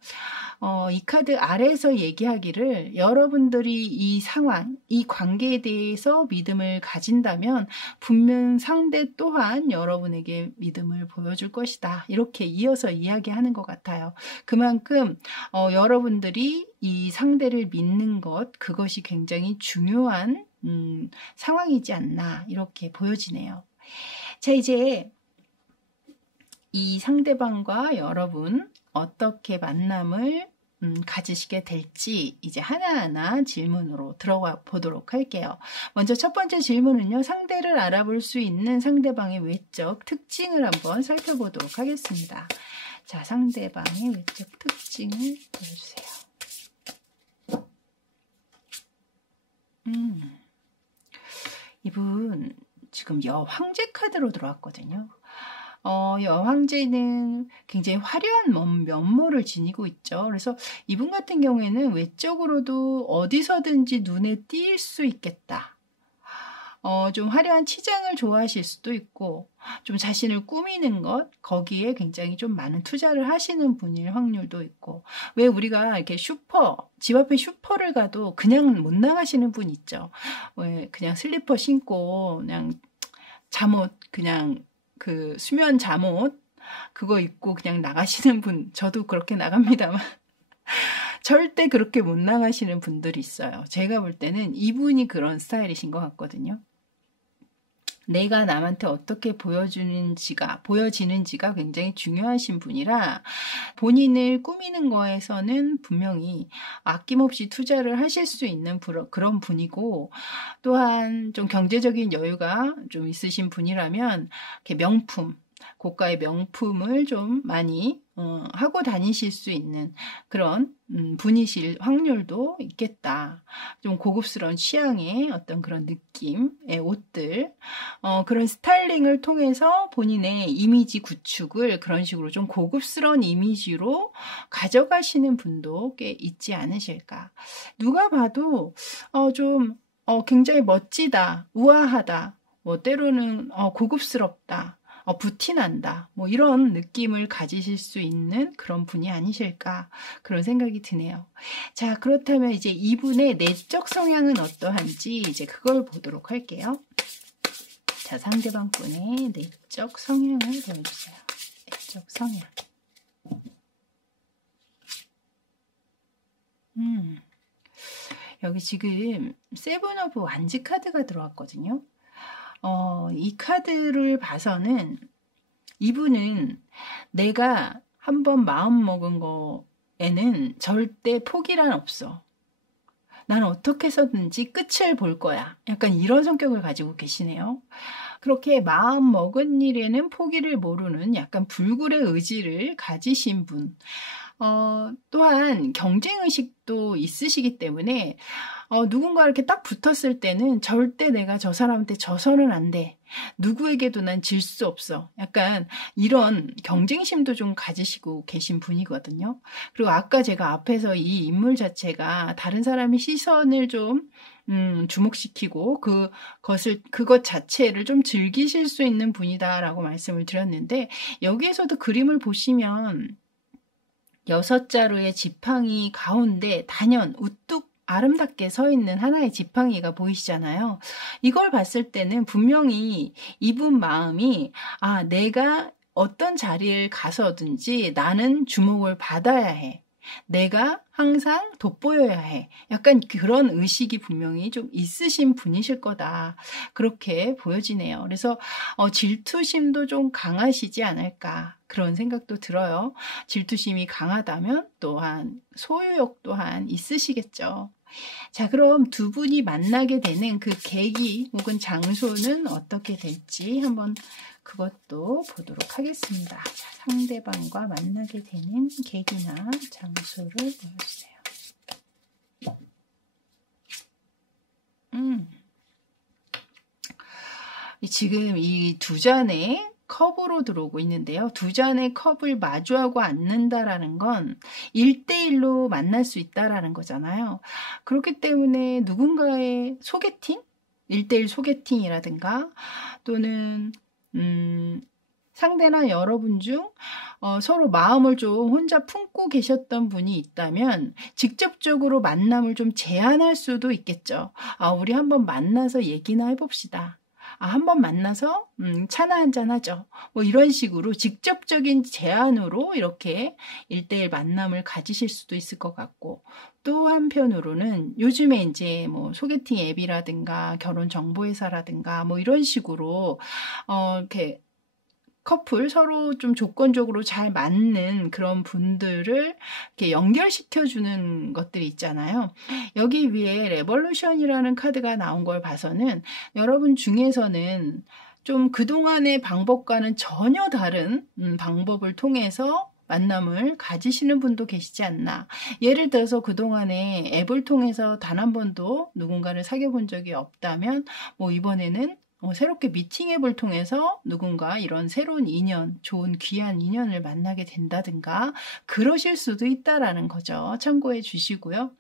이 카드 아래에서 얘기하기를 여러분들이 이 상황, 이 관계에 대해서 믿음을 가진다면 분명 상대 또한 여러분에게 믿음을 보여줄 것이다. 이렇게 이어서 이야기하는 것 같아요. 그만큼 여러분들이 이 상대를 믿는 것, 그것이 굉장히 중요한 상황이지 않나 이렇게 보여지네요. 자, 이제 이 상대방과 여러분 어떻게 만남을 가지시게 될지 이제 하나하나 질문으로 들어가 보도록 할게요. 먼저 첫 번째 질문은요. 상대를 알아볼 수 있는 상대방의 외적 특징을 한번 살펴보도록 하겠습니다. 자, 상대방의 외적 특징을 보여주세요. 이분 지금 여황제 카드로 들어왔거든요. 여황제는 굉장히 화려한 면모를 지니고 있죠. 그래서 이분 같은 경우에는 외적으로도 어디서든지 눈에 띌 수 있겠다. 좀 화려한 치장을 좋아하실 수도 있고 좀 자신을 꾸미는 것 거기에 굉장히 좀 많은 투자를 하시는 분일 확률도 있고 왜 우리가 이렇게 집 앞에 슈퍼를 가도 그냥 못 나가시는 분 있죠. 왜 그냥 슬리퍼 신고 그냥 잠옷 그냥 그 수면 잠옷 그거 입고 그냥 나가시는 분 저도 그렇게 나갑니다만 절대 그렇게 못 나가시는 분들이 있어요. 제가 볼 때는 이분이 그런 스타일이신 것 같거든요. 내가 남한테 어떻게 보여지는지가 굉장히 중요하신 분이라 본인을 꾸미는 거에서는 분명히 아낌없이 투자를 하실 수 있는 그런 분이고, 또한 좀 경제적인 여유가 좀 있으신 분이라면 이렇게 고가의 명품을 좀 많이 하고 다니실 수 있는 그런 분이실 확률도 있겠다. 좀 고급스러운 취향의 어떤 그런 느낌의 옷들, 그런 스타일링을 통해서 본인의 이미지 구축을 그런 식으로 좀 고급스러운 이미지로 가져가시는 분도 꽤 있지 않으실까. 누가 봐도 좀 굉장히 멋지다, 우아하다, 뭐 때로는 고급스럽다, 부티난다, 뭐 이런 느낌을 가지실 수 있는 그런 분이 아니실까, 그런 생각이 드네요. 자, 그렇다면 이제 이분의 내적 성향은 어떠한지 이제 그걸 보도록 할게요. 자, 상대방 분의 내적 성향을 보여주세요. 내적 성향. 여기 지금 세븐 오브 완지 카드가 들어왔거든요. 이 카드를 봐서는 이분은 내가 한번 마음 먹은 거에는 절대 포기란 없어. 나는 어떻게 해서든지 끝을 볼 거야. 약간 이런 성격을 가지고 계시네요. 그렇게 마음 먹은 일에는 포기를 모르는 약간 불굴의 의지를 가지신 분. 또한 경쟁의식도 있으시기 때문에 누군가 이렇게 딱 붙었을 때는 절대 내가 저 사람한테 져서는 안 돼. 누구에게도 난 질 수 없어. 약간 이런 경쟁심도 좀 가지시고 계신 분이거든요. 그리고 아까 제가 앞에서 이 인물 자체가 다른 사람의 시선을 좀 주목시키고 그것 자체를 좀 즐기실 수 있는 분이다라고 말씀을 드렸는데, 여기에서도 그림을 보시면 6자루의 지팡이 가운데 단연 우뚝 아름답게 서 있는 하나의 지팡이가 보이시잖아요. 이걸 봤을 때는 분명히 이분 마음이 내가 어떤 자리를 가서든지 나는 주목을 받아야 해. 내가 항상 돋보여야 해. 약간 그런 의식이 분명히 좀 있으신 분이실 거다. 그렇게 보여지네요. 그래서 질투심도 좀 강하시지 않을까, 그런 생각도 들어요. 질투심이 강하다면 또한 소유욕 또한 있으시겠죠. 자, 그럼 두 분이 만나게 되는 그 계기 혹은 장소는 어떻게 될지 한번 그것도 보도록 하겠습니다. 자, 상대방과 만나게 되는 계기나 장소를 보여주세요. 지금 이 두 잔의 컵으로 들어오고 있는데요. 두 잔의 컵을 마주하고 앉는다라는 건 1대1로 만날 수 있다라는 거잖아요. 그렇기 때문에 누군가의 소개팅? 1대1 소개팅이라든가 또는 상대나 여러분 중 서로 마음을 좀 혼자 품고 계셨던 분이 있다면 직접적으로 만남을 좀 제안할 수도 있겠죠. 우리 한번 만나서 얘기나 해봅시다. 한번 만나서 차나 한잔 하죠. 뭐 이런 식으로 직접적인 제안으로 이렇게 1대1 만남을 가지실 수도 있을 것 같고, 또 한편으로는 요즘에 이제 뭐 소개팅 앱이라든가 결혼 정보회사라든가 뭐 이런 식으로 이렇게 커플 서로 좀 조건적으로 잘 맞는 그런 분들을 이렇게 연결시켜주는 것들이 있잖아요. 여기 위에 레볼루션이라는 카드가 나온 걸 봐서는 여러분 중에서는 좀 그동안의 방법과는 전혀 다른 방법을 통해서 만남을 가지시는 분도 계시지 않나. 예를 들어서 그동안에 앱을 통해서 단 한 번도 누군가를 사귀어 본 적이 없다면 뭐 이번에는 새롭게 미팅 앱을 통해서 누군가 이런 새로운 인연, 좋은 귀한 인연을 만나게 된다든가 그러실 수도 있다라는 거죠. 참고해 주시고요.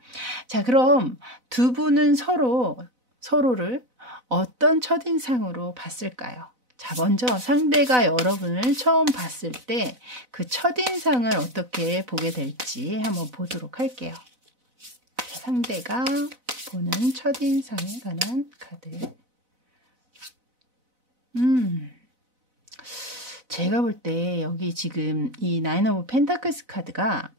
자, 그럼 두 분은 서로를 어떤 첫인상으로 봤을까요? 자, 먼저 상대가 여러분을 처음 봤을 때 그 첫인상을 어떻게 보게 될지 한번 보도록 할게요. 자, 상대가 보는 첫인상에 관한 카드. 제가 볼 때 여기 지금 이 나인 오브 펜타클스 카드가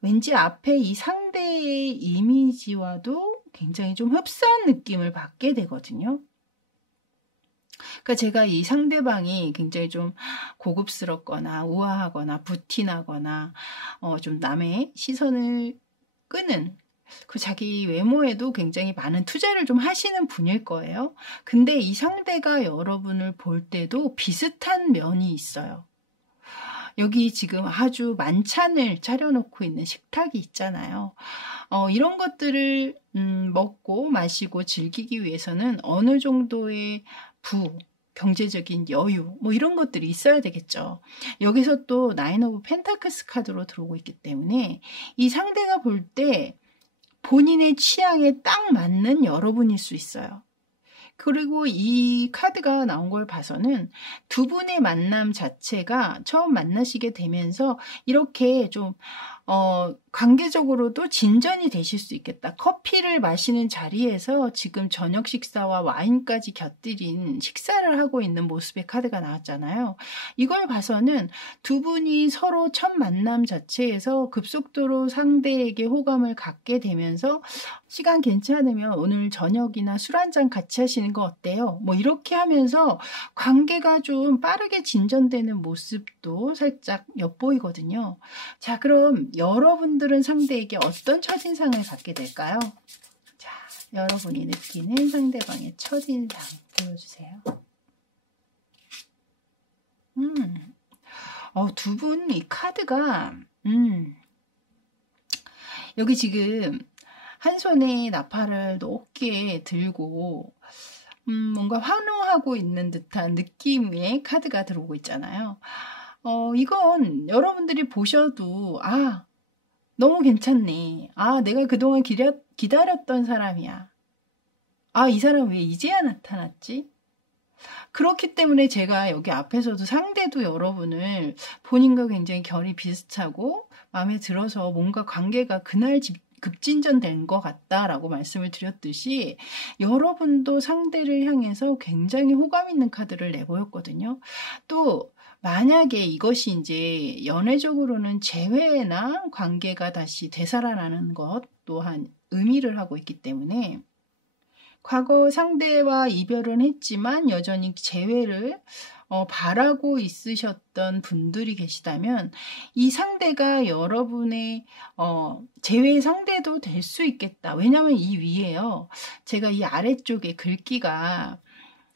왠지 앞에 이 상대의 이미지와도 굉장히 좀 흡사한 느낌을 받게 되거든요. 그러니까 제가 이 상대방이 굉장히 좀 고급스럽거나 우아하거나 부티나거나 좀 남의 시선을 끄는 그 자기 외모에도 굉장히 많은 투자를 좀 하시는 분일 거예요. 근데 이 상대가 여러분을 볼 때도 비슷한 면이 있어요. 여기 지금 아주 만찬을 차려놓고 있는 식탁이 있잖아요. 이런 것들을 먹고 마시고 즐기기 위해서는 어느 정도의 경제적인 여유 뭐 이런 것들이 있어야 되겠죠. 여기서 또 나인 오브 펜타클스 카드로 들어오고 있기 때문에 이 상대가 볼 때 본인의 취향에 딱 맞는 여러분일 수 있어요. 그리고 이 카드가 나온 걸 봐서는 두 분의 만남 자체가 처음 만나시게 되면서 이렇게 좀 관계적으로도 진전이 되실 수 있겠다. 커피를 마시는 자리에서 지금 저녁 식사와 와인까지 곁들인 식사를 하고 있는 모습의 카드가 나왔잖아요. 이걸 봐서는 두 분이 서로 첫 만남 자체에서 급속도로 상대에게 호감을 갖게 되면서 시간 괜찮으면 오늘 저녁이나 술 한잔 같이 하시는 거 어때요? 뭐 이렇게 하면서 관계가 좀 빠르게 진전되는 모습도 살짝 엿보이거든요. 자, 그럼 여러분들은 상대에게 어떤 첫인상을 갖게 될까요? 자, 여러분이 느끼는 상대방의 첫인상 보여주세요. 두 분 이 카드가 여기 지금 한 손에 나팔을 높게 들고 뭔가 환호하고 있는 듯한 느낌의 카드가 들어오고 있잖아요. 이건 여러분들이 보셔도 너무 괜찮네. 내가 그동안 기다렸던 사람이야. 이 사람 왜 이제야 나타났지? 그렇기 때문에 제가 여기 앞에서도 상대도 여러분을 본인과 굉장히 결이 비슷하고 마음에 들어서 뭔가 관계가 그날 급진전된 것 같다라고 말씀을 드렸듯이 여러분도 상대를 향해서 굉장히 호감 있는 카드를 내보였거든요. 또 만약에 이것이 이제 연애적으로는 재회나 관계가 다시 되살아나는 것 또한 의미를 하고 있기 때문에 과거 상대와 이별은 했지만 여전히 재회를 바라고 있으셨던 분들이 계시다면 이 상대가 여러분의 재회의 상대도 될 수 있겠다. 왜냐하면 이 위에요. 제가 이 아래쪽에 글귀가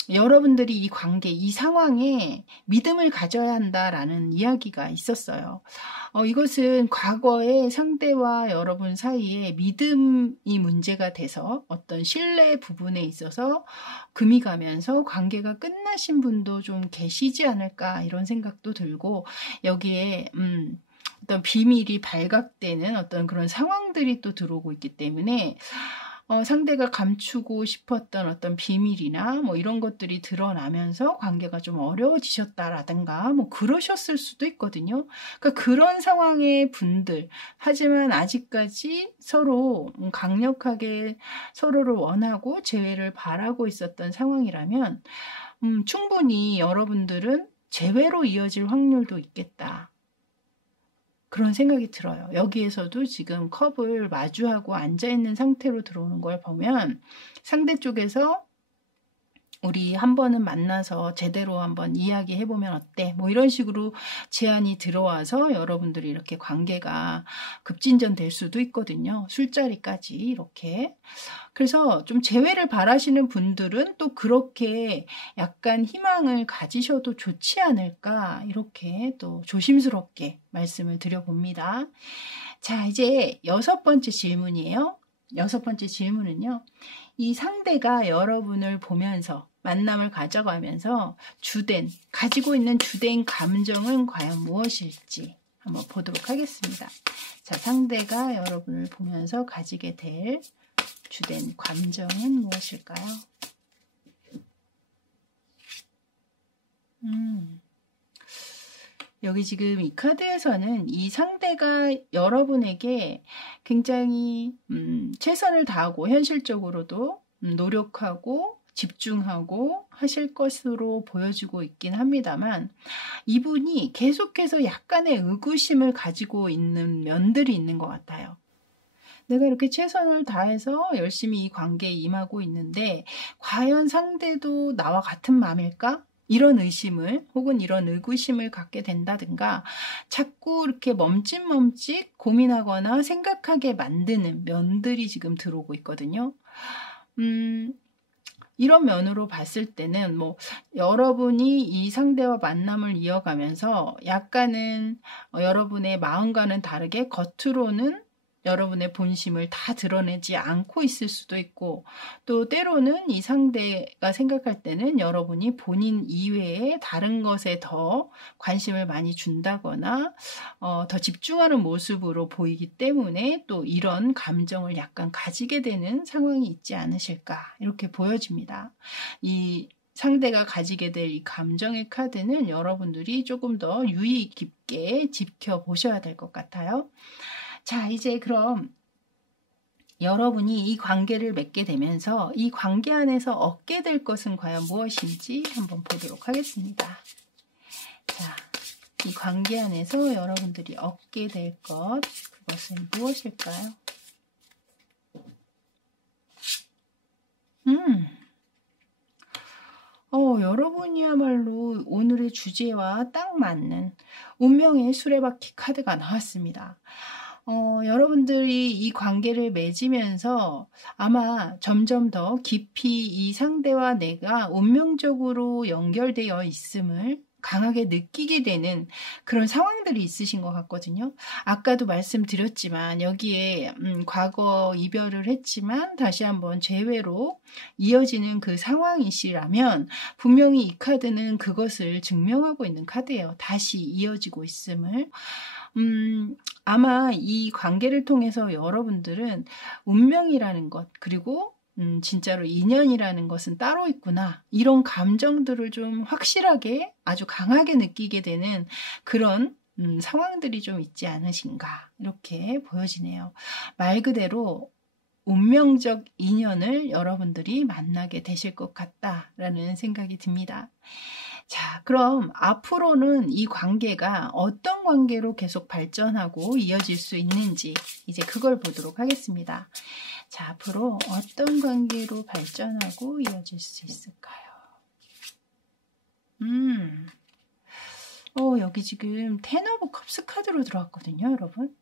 여러분들이 이 관계, 이 상황에 믿음을 가져야 한다라는 이야기가 있었어요. 이것은 과거의 상대와 여러분 사이에 믿음이 문제가 돼서 어떤 신뢰 부분에 있어서 금이 가면서 관계가 끝나신 분도 좀 계시지 않을까 이런 생각도 들고 여기에 어떤 비밀이 발각되는 어떤 그런 상황들이 또 들어오고 있기 때문에 상대가 감추고 싶었던 어떤 비밀이나 뭐 이런 것들이 드러나면서 관계가 좀 어려워지셨다라든가 뭐 그러셨을 수도 있거든요. 그러니까 그런 상황의 분들, 하지만 아직까지 서로 강력하게 서로를 원하고 재회를 바라고 있었던 상황이라면 충분히 여러분들은 재회로 이어질 확률도 있겠다. 그런 생각이 들어요. 여기에서도 지금 컵을 마주하고 앉아있는 상태로 들어오는 걸 보면 상대 쪽에서 우리 한 번은 만나서 제대로 한번 이야기해보면 어때? 뭐 이런 식으로 제안이 들어와서 여러분들이 이렇게 관계가 급진전될 수도 있거든요. 술자리까지 이렇게. 그래서 좀 재회를 바라시는 분들은 또 그렇게 약간 희망을 가지셔도 좋지 않을까 이렇게 또 조심스럽게 말씀을 드려봅니다. 자, 이제 6번째 질문이에요. 6번째 질문은요. 이 상대가 여러분을 보면서 만남을 가져가면서 가지고 있는 주된 감정은 과연 무엇일지 한번 보도록 하겠습니다. 자, 상대가 여러분을 보면서 가지게 될 주된 감정은 무엇일까요? 여기 지금 이 카드에서는 이 상대가 여러분에게 굉장히 최선을 다하고 현실적으로도 노력하고 집중하고 하실 것으로 보여지고 있긴 합니다만 이분이 계속해서 약간의 의구심을 가지고 있는 면들이 있는 것 같아요. 내가 이렇게 최선을 다해서 열심히 이 관계에 임하고 있는데 과연 상대도 나와 같은 마음일까? 이런 의심을 혹은 이런 의구심을 갖게 된다든가 자꾸 이렇게 멈칫멈칫 고민하거나 생각하게 만드는 면들이 지금 들어오고 있거든요. 이런 면으로 봤을 때는 여러분이 이 상대와 만남을 이어가면서 약간은 여러분의 마음과는 다르게 겉으로는 여러분의 본심을 다 드러내지 않고 있을 수도 있고, 또 때로는 이 상대가 생각할 때는 여러분이 본인 이외에 다른 것에 더 관심을 많이 준다거나 더 집중하는 모습으로 보이기 때문에 또 이런 감정을 약간 가지게 되는 상황이 있지 않으실까, 이렇게 보여집니다. 이 상대가 가지게 될 이 감정의 카드는 여러분들이 조금 더 유의 깊게 지켜보셔야 될 것 같아요. 자, 이제 그럼 여러분이 이 관계를 맺게 되면서 이 관계 안에서 얻게 될 것은 과연 무엇인지 한번 보도록 하겠습니다. 자, 이 관계 안에서 여러분들이 얻게 될 것, 그것은 무엇일까요? 여러분이야말로 오늘의 주제와 딱 맞는 운명의 수레바퀴 카드가 나왔습니다. 여러분들이 이 관계를 맺으면서 아마 점점 더 깊이 이 상대와 내가 운명적으로 연결되어 있음을 강하게 느끼게 되는 그런 상황들이 있으신 것 같거든요. 아까도 말씀드렸지만 여기에 과거 이별을 했지만 다시 한번 재회로 이어지는 그 상황이시라면 분명히 이 카드는 그것을 증명하고 있는 카드예요. 다시 이어지고 있음을. 아마 이 관계를 통해서 여러분들은 운명이라는 것, 그리고 진짜로 인연이라는 것은 따로 있구나, 이런 감정들을 좀 확실하게 아주 강하게 느끼게 되는 그런 상황들이 좀 있지 않으신가, 이렇게 보여지네요. 말 그대로 운명적 인연을 여러분들이 만나게 되실 것 같다라는 생각이 듭니다. 자, 그럼 앞으로는 이 관계가 어떤 관계로 계속 발전하고 이어질 수 있는지 이제 그걸 보도록 하겠습니다. 자, 앞으로 어떤 관계로 발전하고 이어질 수 있을까요? 여기 지금 텐 오브 컵스 카드로 들어왔거든요, 여러분.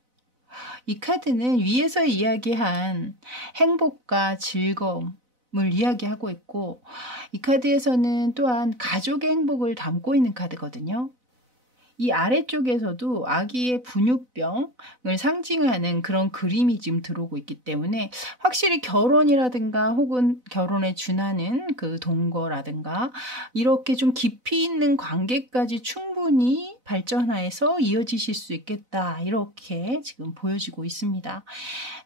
이 카드는 위에서 이야기한 행복과 즐거움 을 이야기하고 있고, 이 카드에서는 또한 가족의 행복을 담고 있는 카드거든요. 이 아래쪽에서도 아기의 분유병을 상징하는 그런 그림이 지금 들어오고 있기 때문에 확실히 결혼이라든가 혹은 결혼에 준하는 그 동거라든가 이렇게 좀 깊이 있는 관계까지 충분히 발전해서 이어지실 수 있겠다, 이렇게 지금 보여지고 있습니다.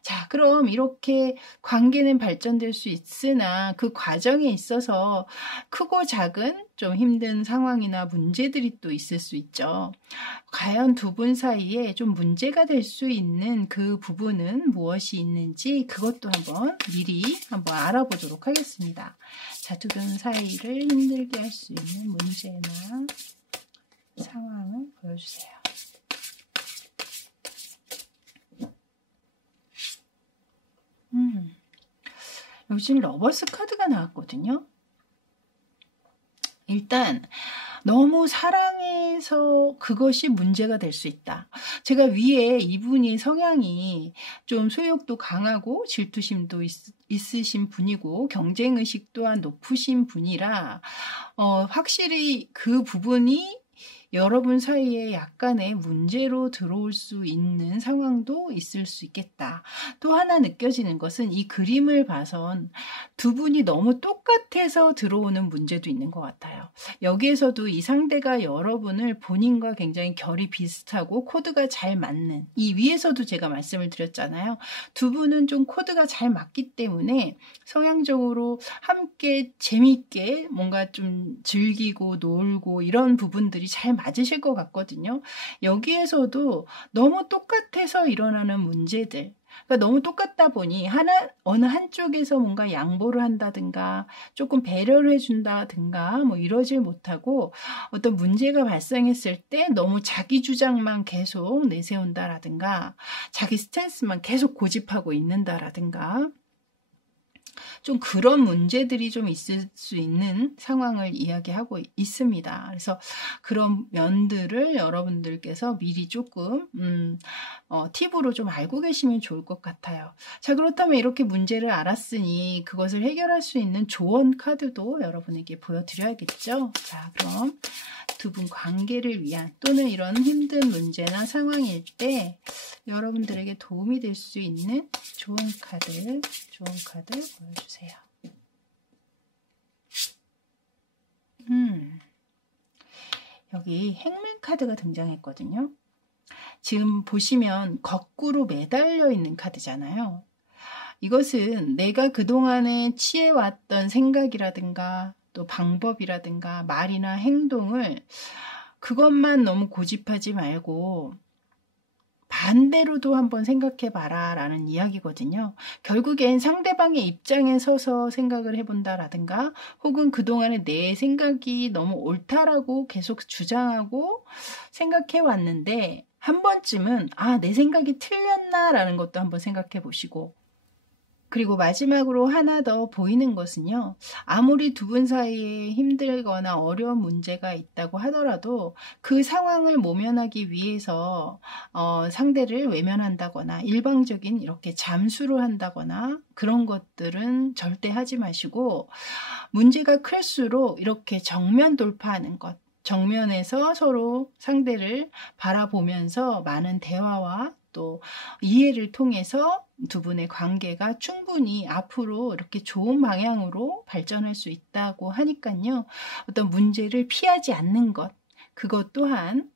자, 그럼 이렇게 관계는 발전될 수 있으나 그 과정에 있어서 크고 작은 좀 힘든 상황이나 문제들이 또 있을 수 있죠. 과연 두 분 사이에 좀 문제가 될 수 있는 그 부분은 무엇이 있는지 그것도 미리 한번 알아보도록 하겠습니다. 자, 두 분 사이를 힘들게 할 수 있는 문제나 상황을 보여주세요. 여기 지금 러버스 카드가 나왔거든요. 일단 너무 사랑해서 그것이 문제가 될 수 있다. 제가 위에 이분이 성향이 좀 소욕도 강하고 질투심도 있으신 분이고 경쟁의식 또한 높으신 분이라 확실히 그 부분이 여러분 사이에 약간의 문제로 들어올 수 있는 상황도 있을 수 있겠다. 또 하나 느껴지는 것은 이 그림을 봐선 두 분이 너무 똑같아서 들어오는 문제도 있는 것 같아요. 여기에서도 이 상대가 여러분을 본인과 굉장히 결이 비슷하고 코드가 잘 맞는, 이 위에서도 제가 말씀을 드렸잖아요. 두 분은 좀 코드가 잘 맞기 때문에 성향적으로 함께 재미있게 뭔가 좀 즐기고 놀고 이런 부분들이 잘 맞으실 것 같거든요. 여기에서도 너무 똑같아서 일어나는 문제들, 그러니까 너무 똑같다 보니 어느 한쪽에서 뭔가 양보를 한다든가 조금 배려를 해준다든가 뭐 이러질 못하고 어떤 문제가 발생했을 때 너무 자기 주장만 계속 내세운다라든가 자기 스탠스만 계속 고집하고 있는다라든가 좀 그런 문제들이 좀 있을 수 있는 상황을 이야기하고 있습니다. 그래서 그런 면들을 여러분들께서 미리 조금 팁으로 좀 알고 계시면 좋을 것 같아요. 자, 그렇다면 이렇게 문제를 알았으니 그것을 해결할 수 있는 조언 카드도 여러분에게 보여드려야겠죠. 자, 그럼 두 분 관계를 위한 또는 이런 힘든 문제나 상황일 때 여러분들에게 도움이 될 수 있는 좋은 카드 보여주세요. 여기 행맨 카드가 등장했거든요. 지금 보시면 거꾸로 매달려 있는 카드잖아요. 이것은 내가 그동안에 취해왔던 생각이라든가 또 방법이라든가 말이나 행동을 그것만 너무 고집하지 말고 반대로도 한번 생각해 봐라 라는 이야기거든요. 결국엔 상대방의 입장에 서서 생각을 해본다라든가 혹은 그동안에 내 생각이 너무 옳다라고 계속 주장하고 생각해 왔는데 한 번쯤은 내 생각이 틀렸나 라는 것도 한번 생각해 보시고, 그리고 마지막으로 하나 더 보이는 것은요. 아무리 두 분 사이에 힘들거나 어려운 문제가 있다고 하더라도 그 상황을 모면하기 위해서 상대를 외면한다거나 일방적인 이렇게 잠수를 한다거나 그런 것들은 절대 하지 마시고, 문제가 클수록 이렇게 정면 돌파하는 것, 정면에서 서로 상대를 바라보면서 많은 대화와 또 이해를 통해서 두 분의 관계가 충분히 앞으로 이렇게 좋은 방향으로 발전할 수 있다고 하니까요. 어떤 문제를 피하지 않는 것, 그것 또한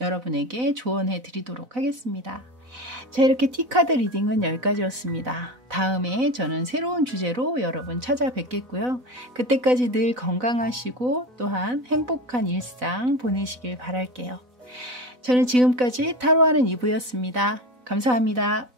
여러분에게 조언해 드리도록 하겠습니다. 자, 이렇게 티카드 리딩은 여기까지였습니다. 다음에 저는 새로운 주제로 여러분 찾아뵙겠고요. 그때까지 늘 건강하시고 또한 행복한 일상 보내시길 바랄게요. 저는 지금까지 타로하는 이브였습니다. 감사합니다.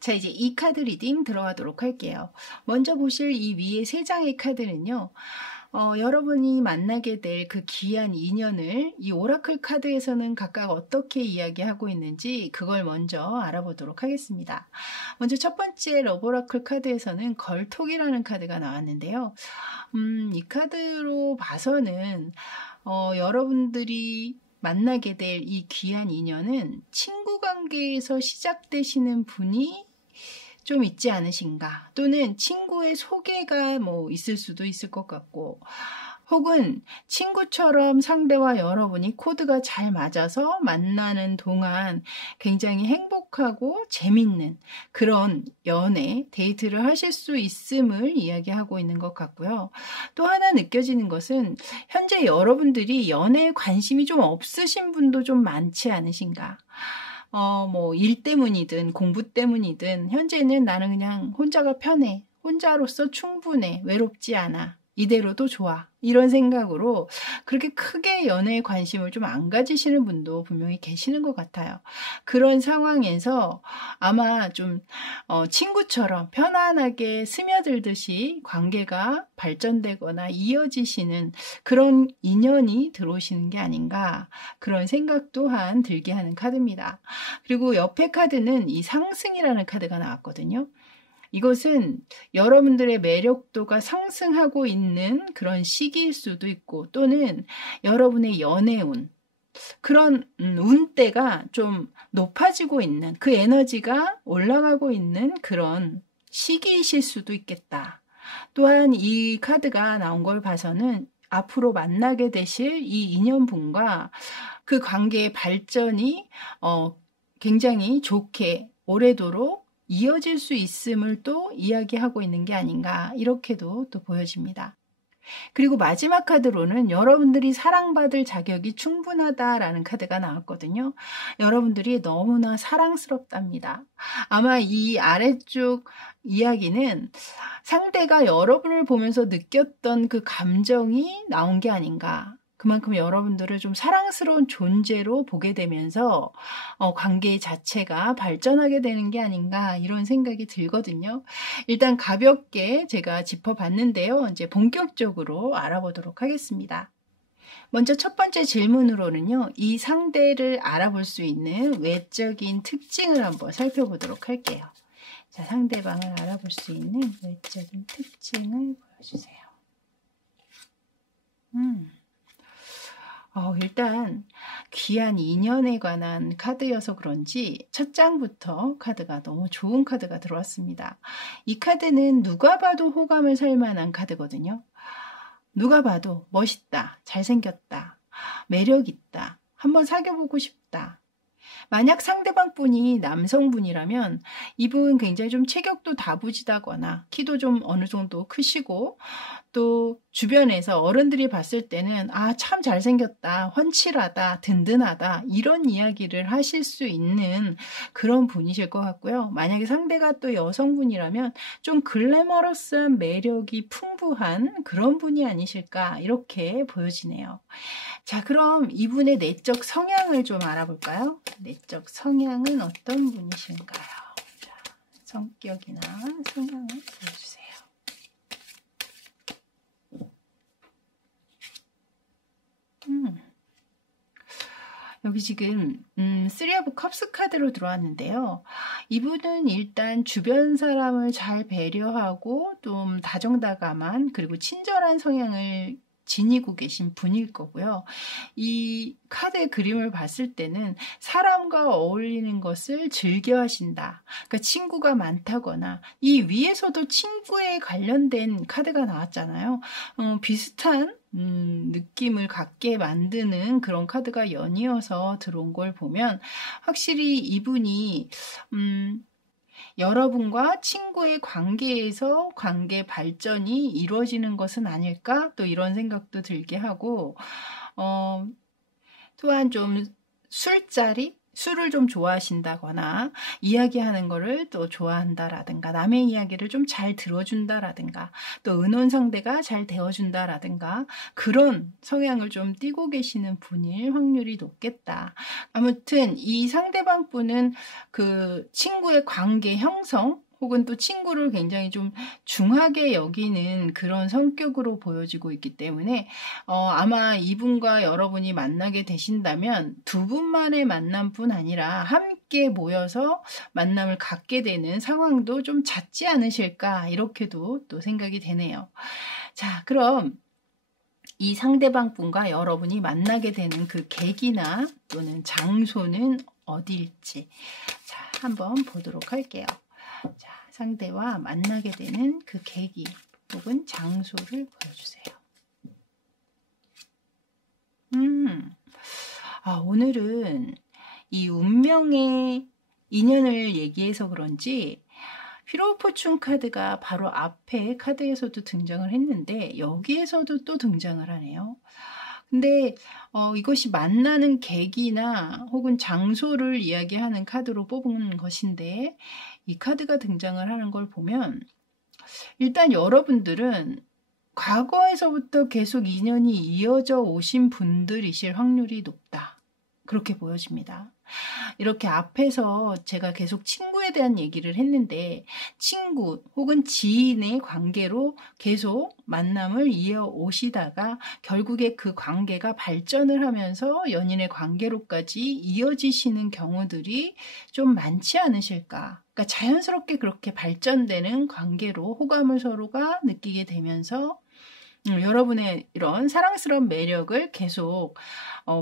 자, 이제 이 카드 리딩 들어가도록 할게요. 먼저 보실 이 위에 세 장의 카드는요. 여러분이 만나게 될 그 귀한 인연을 이 오라클 카드에서는 각각 어떻게 이야기하고 있는지 그걸 먼저 알아보도록 하겠습니다. 먼저 첫 번째 러브오라클 카드에서는 걸톡이라는 카드가 나왔는데요. 이 카드로 봐서는 여러분들이 만나게 될 이 귀한 인연은 친구 관계에서 시작되시는 분이 좀 있지 않으신가, 또는 친구의 소개가 뭐 있을 수도 있을 것 같고, 혹은 친구처럼 상대와 여러분이 코드가 잘 맞아서 만나는 동안 굉장히 행복하고 재밌는 그런 연애, 데이트를 하실 수 있음을 이야기하고 있는 것 같고요. 또 하나 느껴지는 것은 현재 여러분들이 연애에 관심이 좀 없으신 분도 좀 많지 않으신가. 뭐 일 때문이든 공부 때문이든 현재는 나는 그냥 혼자가 편해, 혼자로서 충분해, 외롭지 않아, 이대로도 좋아, 이런 생각으로 그렇게 크게 연애에 관심을 좀 안 가지시는 분도 분명히 계시는 것 같아요. 그런 상황에서 아마 좀 친구처럼 편안하게 스며들듯이 관계가 발전되거나 이어지시는 그런 인연이 들어오시는 게 아닌가, 그런 생각 또한 들게 하는 카드입니다. 그리고 옆에 카드는 이 상승이라는 카드가 나왔거든요. 이것은 여러분들의 매력도가 상승하고 있는 그런 시기일 수도 있고, 또는 여러분의 연애운, 그런 운대가 좀 높아지고 있는, 그 에너지가 올라가고 있는 그런 시기이실 수도 있겠다. 또한 이 카드가 나온 걸 봐서는 앞으로 만나게 되실 이 인연분과 그 관계의 발전이 굉장히 좋게 오래도록 이어질 수 있음을 또 이야기하고 있는 게 아닌가, 이렇게도 또 보여집니다. 그리고 마지막 카드로는 여러분들이 사랑받을 자격이 충분하다라는 카드가 나왔거든요. 여러분들이 너무나 사랑스럽답니다. 아마 이 아래쪽 이야기는 상대가 여러분을 보면서 느꼈던 그 감정이 나온 게 아닌가. 그만큼 여러분들을 좀 사랑스러운 존재로 보게 되면서 관계 자체가 발전하게 되는 게 아닌가 이런 생각이 들거든요. 일단 가볍게 제가 짚어봤는데요. 이제 본격적으로 알아보도록 하겠습니다. 먼저 첫 번째 질문으로는요. 이 상대를 알아볼 수 있는 외적인 특징을 한번 살펴보도록 할게요. 자, 상대방을 알아볼 수 있는 외적인 특징을 보여주세요. 일단 귀한 인연에 관한 카드여서 그런지 첫 장부터 카드가 너무 좋은 카드가 들어왔습니다. 이 카드는 누가 봐도 호감을 살 만한 카드거든요. 누가 봐도 멋있다, 잘생겼다, 매력있다, 한번 사귀어보고 싶다. 만약 상대방 분이 남성분이라면 이분 굉장히 좀 체격도 다부지다거나 키도 좀 어느 정도 크시고 또 주변에서 어른들이 봤을 때는 참 잘생겼다, 훤칠하다, 든든하다 이런 이야기를 하실 수 있는 그런 분이실 것 같고요. 만약에 상대가 또 여성분이라면 좀 글래머러스한 매력이 풍부한 그런 분이 아니실까 이렇게 보여지네요. 자, 그럼 이분의 내적 성향을 좀 알아볼까요? 내적 성향은 어떤 분이신가요? 자, 성격이나 성향을 보여주세요. 여기 지금 3 오브 컵스 카드로 들어왔는데요. 이분은 일단 주변 사람을 잘 배려하고 좀 다정다감한 그리고 친절한 성향을 지니고 계신 분일 거고요. 이 카드의 그림을 봤을 때는 사람과 어울리는 것을 즐겨 하신다. 그러니까 친구가 많다거나 이 위에서도 친구에 관련된 카드가 나왔잖아요. 비슷한 느낌을 갖게 만드는 그런 카드가 연이어서 들어온 걸 보면 확실히 이분이 여러분과 친구의 관계에서 관계 발전이 이루어지는 것은 아닐까? 또 이런 생각도 들게 하고 또한 좀 술을 좀 좋아하신다거나 이야기하는 거를 또 좋아한다라든가 남의 이야기를 좀 잘 들어준다라든가 또 의논 상대가 잘 되어준다라든가 그런 성향을 좀 띠고 계시는 분일 확률이 높겠다. 아무튼 이 상대방 분은 그 친구의 관계 형성 혹은 또 친구를 굉장히 좀 중하게 여기는 그런 성격으로 보여지고 있기 때문에 아마 이분과 여러분이 만나게 되신다면 두 분만의 만남뿐 아니라 함께 모여서 만남을 갖게 되는 상황도 좀 잦지 않으실까 이렇게도 또 생각이 되네요. 자, 그럼 이 상대방 분과 여러분이 만나게 되는 그 계기나 또는 장소는 어디일지 자, 한번 보도록 할게요. 자, 상대와 만나게 되는 그 계기 혹은 장소를 보여주세요. 오늘은 이 운명의 인연을 얘기해서 그런지 휘로 포춘 카드가 바로 앞에 카드에서도 등장을 했는데 여기에서도 또 등장을 하네요. 근데 이것이 만나는 계기나 혹은 장소를 이야기하는 카드로 뽑은 것인데 이 카드가 등장을 하는 걸 보면 일단 여러분들은 과거에서부터 계속 인연이 이어져 오신 분들이실 확률이 높다. 그렇게 보여집니다. 이렇게 앞에서 제가 계속 친구에 대한 얘기를 했는데 친구 혹은 지인의 관계로 계속 만남을 이어오시다가 결국에 그 관계가 발전을 하면서 연인의 관계로까지 이어지시는 경우들이 좀 많지 않으실까. 그러니까 자연스럽게 그렇게 발전되는 관계로 호감을 서로가 느끼게 되면서 여러분의 이런 사랑스러운 매력을 계속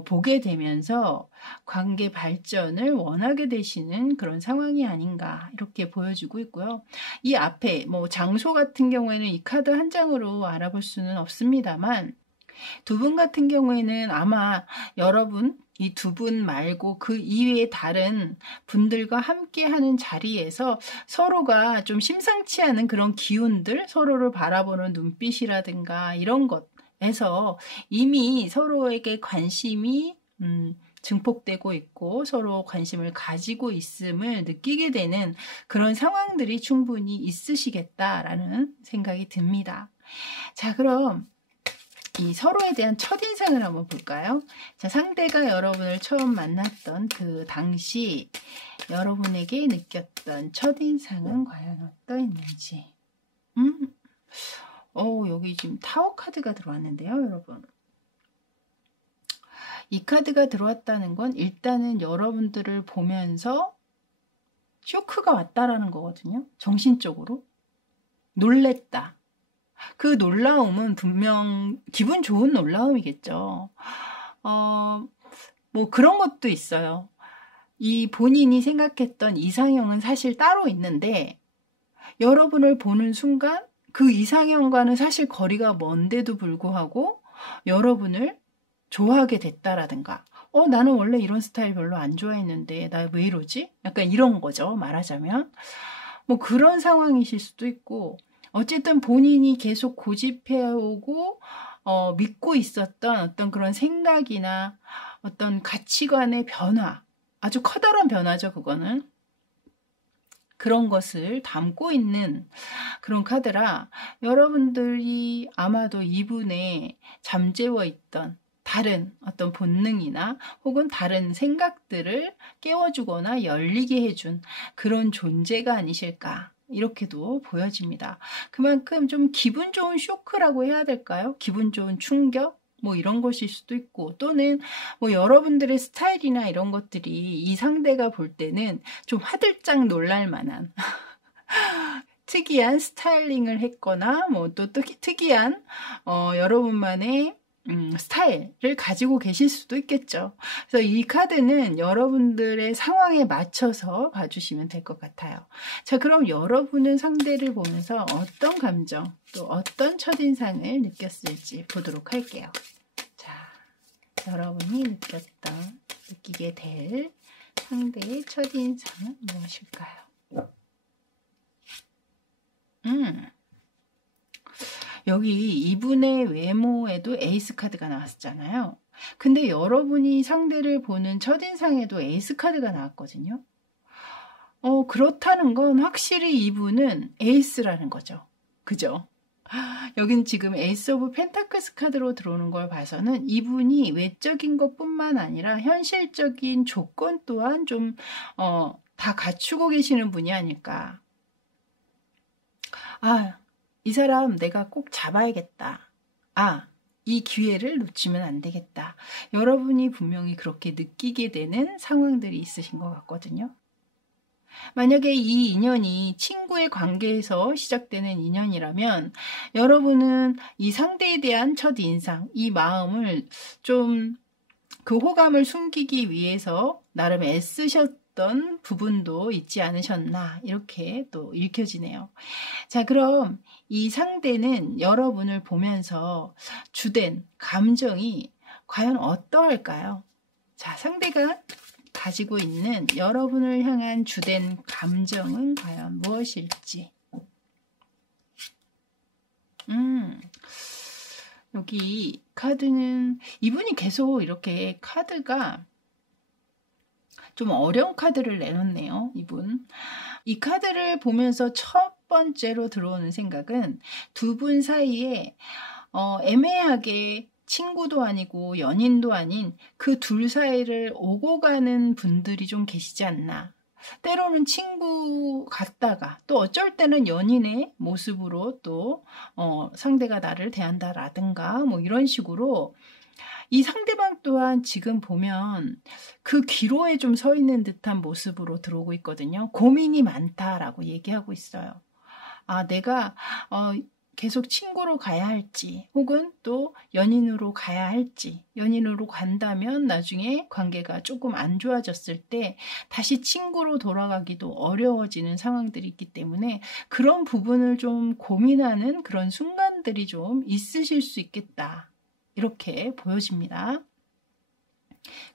보게 되면서 관계 발전을 원하게 되시는 그런 상황이 아닌가 이렇게 보여지고 있고요. 이 앞에 장소 같은 경우에는 이 카드 한 장으로 알아볼 수는 없습니다만 두 분 같은 경우에는 아마 여러분 이 두 분 말고 그 이외의 다른 분들과 함께 하는 자리에서 서로가 좀 심상치 않은 그런 기운들, 서로를 바라보는 눈빛이라든가 이런 것에서 이미 서로에게 관심이 증폭되고 있고 서로 관심을 가지고 있음을 느끼게 되는 그런 상황들이 충분히 있으시겠다라는 생각이 듭니다. 자, 그럼 이 서로에 대한 첫인상을 한번 볼까요? 자, 상대가 여러분을 처음 만났던 그 당시 여러분에게 느꼈던 첫인상은 과연 어떠했는지. 여기 지금 타워 카드가 들어왔는데요, 여러분. 이 카드가 들어왔다는 건 일단은 여러분들을 보면서 쇼크가 왔다라는 거거든요. 정신적으로. 놀랬다. 그 놀라움은 분명 기분 좋은 놀라움이겠죠. 뭐 그런 것도 있어요. 이 본인이 생각했던 이상형은 사실 따로 있는데 여러분을 보는 순간 그 이상형과는 사실 거리가 먼데도 불구하고 여러분을 좋아하게 됐다라든가 나는 원래 이런 스타일 별로 안 좋아했는데 나 왜 이러지? 약간 이런 거죠. 말하자면. 뭐 그런 상황이실 수도 있고 어쨌든 본인이 계속 고집해오고 믿고 있었던 어떤 그런 생각이나 어떤 가치관의 변화, 아주 커다란 변화죠, 그거는. 그런 것을 담고 있는 그런 카드라 여러분들이 아마도 이분의 잠재워 있던 다른 어떤 본능이나 혹은 다른 생각들을 깨워주거나 열리게 해준 그런 존재가 아니실까. 이렇게도 보여집니다. 그만큼 좀 기분 좋은 쇼크라고 해야 될까요? 기분 좋은 충격? 뭐 이런 것일 수도 있고 또는 뭐 여러분들의 스타일이나 이런 것들이 이 상대가 볼 때는 좀 화들짝 놀랄 만한 특이한 스타일링을 했거나 뭐 또 특이한 여러분만의 스타일을 가지고 계실 수도 있겠죠. 그래서 이 카드는 여러분들의 상황에 맞춰서 봐주시면 될 것 같아요. 자, 그럼 여러분은 상대를 보면서 어떤 감정, 또 어떤 첫인상을 느꼈을지 보도록 할게요. 자, 여러분이 느끼게 될 상대의 첫인상은 무엇일까요? 여기 이분의 외모에도 에이스 카드가 나왔잖아요. 근데 여러분이 상대를 보는 첫인상에도 에이스 카드가 나왔거든요. 그렇다는 건 확실히 이분은 에이스라는 거죠. 그죠? 여긴 지금 에이스 오브 펜타클스 카드로 들어오는 걸 봐서는 이분이 외적인 것뿐만 아니라 현실적인 조건 또한 좀 다 갖추고 계시는 분이 아닐까. 이 사람 내가 꼭 잡아야겠다. 이 기회를 놓치면 안 되겠다. 여러분이 분명히 그렇게 느끼게 되는 상황들이 있으신 것 같거든요. 만약에 이 인연이 친구의 관계에서 시작되는 인연이라면 여러분은 이 상대에 대한 첫인상, 이 마음을 좀 그 호감을 숨기기 위해서 나름 애쓰셨던 부분도 있지 않으셨나 이렇게 또 읽혀지네요. 자, 그럼 이 상대는 여러분을 보면서 주된 감정이 과연 어떠할까요? 자, 상대가 가지고 있는 여러분을 향한 주된 감정은 과연 무엇일지. 여기 카드는 이분이 계속 이렇게 카드가 좀 어려운 카드를 내놓네요. 이분. 이 카드를 보면서 첫 번째로 들어오는 생각은 두 분 사이에 애매하게 친구도 아니고 연인도 아닌 그 둘 사이를 오고 가는 분들이 좀 계시지 않나. 때로는 친구 같다가 또 어쩔 때는 연인의 모습으로 또 상대가 나를 대한다라든가 뭐 이런 식으로 이 상대방 또한 지금 보면 그 기로에 좀 서 있는 듯한 모습으로 들어오고 있거든요. 고민이 많다라고 얘기하고 있어요. 내가 계속 친구로 가야 할지 혹은 또 연인으로 가야 할지, 연인으로 간다면 나중에 관계가 조금 안 좋아졌을 때 다시 친구로 돌아가기도 어려워지는 상황들이 있기 때문에 그런 부분을 좀 고민하는 그런 순간들이 좀 있으실 수 있겠다. 이렇게 보여집니다.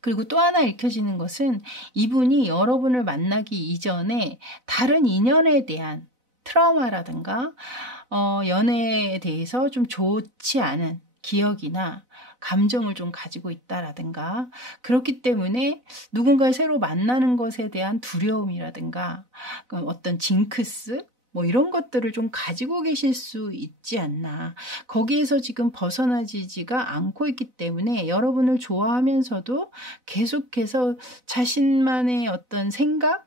그리고 또 하나 읽혀지는 것은 이분이 여러분을 만나기 이전에 다른 인연에 대한 트라우마라든가 연애에 대해서 좀 좋지 않은 기억이나 감정을 좀 가지고 있다라든가, 그렇기 때문에 누군가를 새로 만나는 것에 대한 두려움이라든가 어떤 징크스 뭐 이런 것들을 좀 가지고 계실 수 있지 않나. 거기에서 지금 벗어나지가 않고 있기 때문에 여러분을 좋아하면서도 계속해서 자신만의 어떤 생각,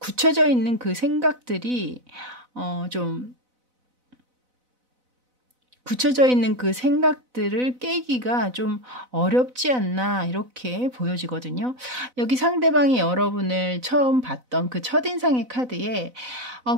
굳혀져 있는 그 생각들이 좀 굳혀져 있는 그 생각들을 깨기가 좀 어렵지 않나 이렇게 보여지거든요. 여기 상대방이 여러분을 처음 봤던 그 첫인상의 카드에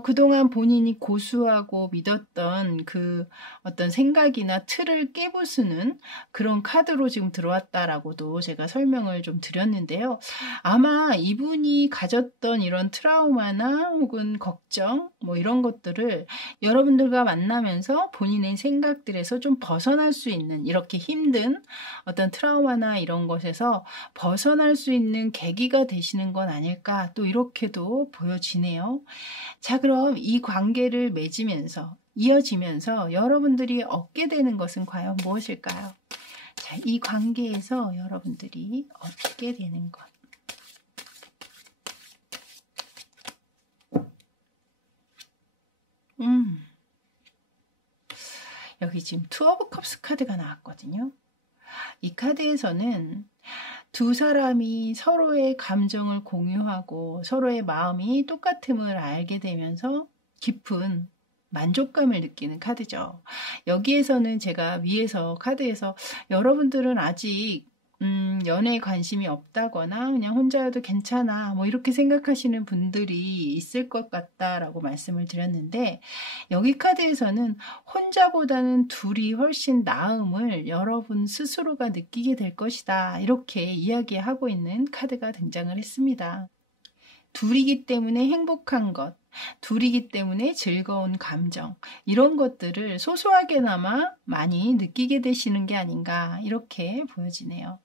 그동안 본인이 고수하고 믿었던 그 어떤 생각이나 틀을 깨부수는 그런 카드로 지금 들어왔다라고도 제가 설명을 좀 드렸는데요. 아마 이분이 가졌던 이런 트라우마나 혹은 걱정 뭐 이런 것들을 여러분들과 만나면서 본인의 생각들에서 좀 벗어날 수 있는, 이렇게 힘든 어떤 트라우마나 이런 것에서 벗어날 수 있는 계기가 되시는 건 아닐까, 또 이렇게도 보여지네요. 자, 그럼 이 관계를 맺으면서 이어지면서 여러분들이 얻게 되는 것은 과연 무엇일까요? 자, 이 관계에서 여러분들이 얻게 되는 것. 여기 지금 투 오브 컵스 카드가 나왔거든요. 이 카드에서는 두 사람이 서로의 감정을 공유하고 서로의 마음이 똑같음을 알게 되면서 깊은 만족감을 느끼는 카드죠. 여기에서는 제가 위에서 카드에서 여러분들은 아직 연애에 관심이 없다거나 그냥 혼자여도 괜찮아 뭐 이렇게 생각하시는 분들이 있을 것 같다라고 말씀을 드렸는데, 여기 카드에서는 혼자보다는 둘이 훨씬 나음을 여러분 스스로가 느끼게 될 것이다, 이렇게 이야기하고 있는 카드가 등장을 했습니다. 둘이기 때문에 행복한 것, 둘이기 때문에 즐거운 감정, 이런 것들을 소소하게나마 많이 느끼게 되시는 게 아닌가 이렇게 보여지네요.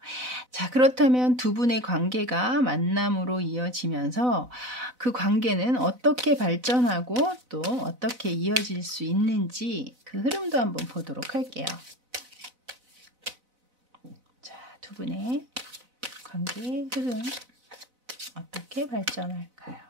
자, 그렇다면 두 분의 관계가 만남으로 이어지면서 그 관계는 어떻게 발전하고 또 어떻게 이어질 수 있는지 그 흐름도 한번 보도록 할게요. 자, 두 분의 관계의 흐름 어떻게 발전할까요?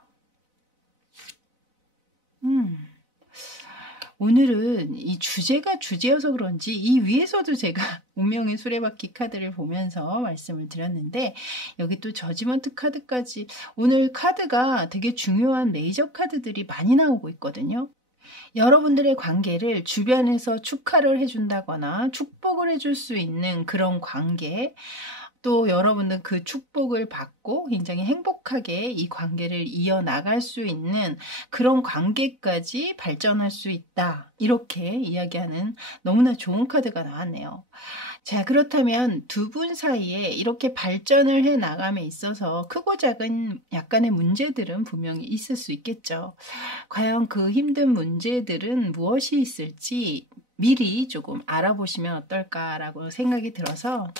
오늘은 이 주제가 주제여서 그런지 이 위에서도 제가 운명의 수레바퀴 카드를 보면서 말씀을 드렸는데, 여기 또 저지먼트 카드까지, 오늘 카드가 되게 중요한 메이저 카드들이 많이 나오고 있거든요. 여러분들의 관계를 주변에서 축하를 해준다거나 축복을 해줄 수 있는 그런 관계, 또 여러분은 그 축복을 받고 굉장히 행복하게 이 관계를 이어나갈 수 있는 그런 관계까지 발전할 수 있다, 이렇게 이야기하는 너무나 좋은 카드가 나왔네요. 자, 그렇다면 두 분 사이에 이렇게 발전을 해 나감에 있어서 크고 작은 약간의 문제들은 분명히 있을 수 있겠죠. 과연 그 힘든 문제들은 무엇이 있을지 미리 조금 알아보시면 어떨까라고 생각이 들어서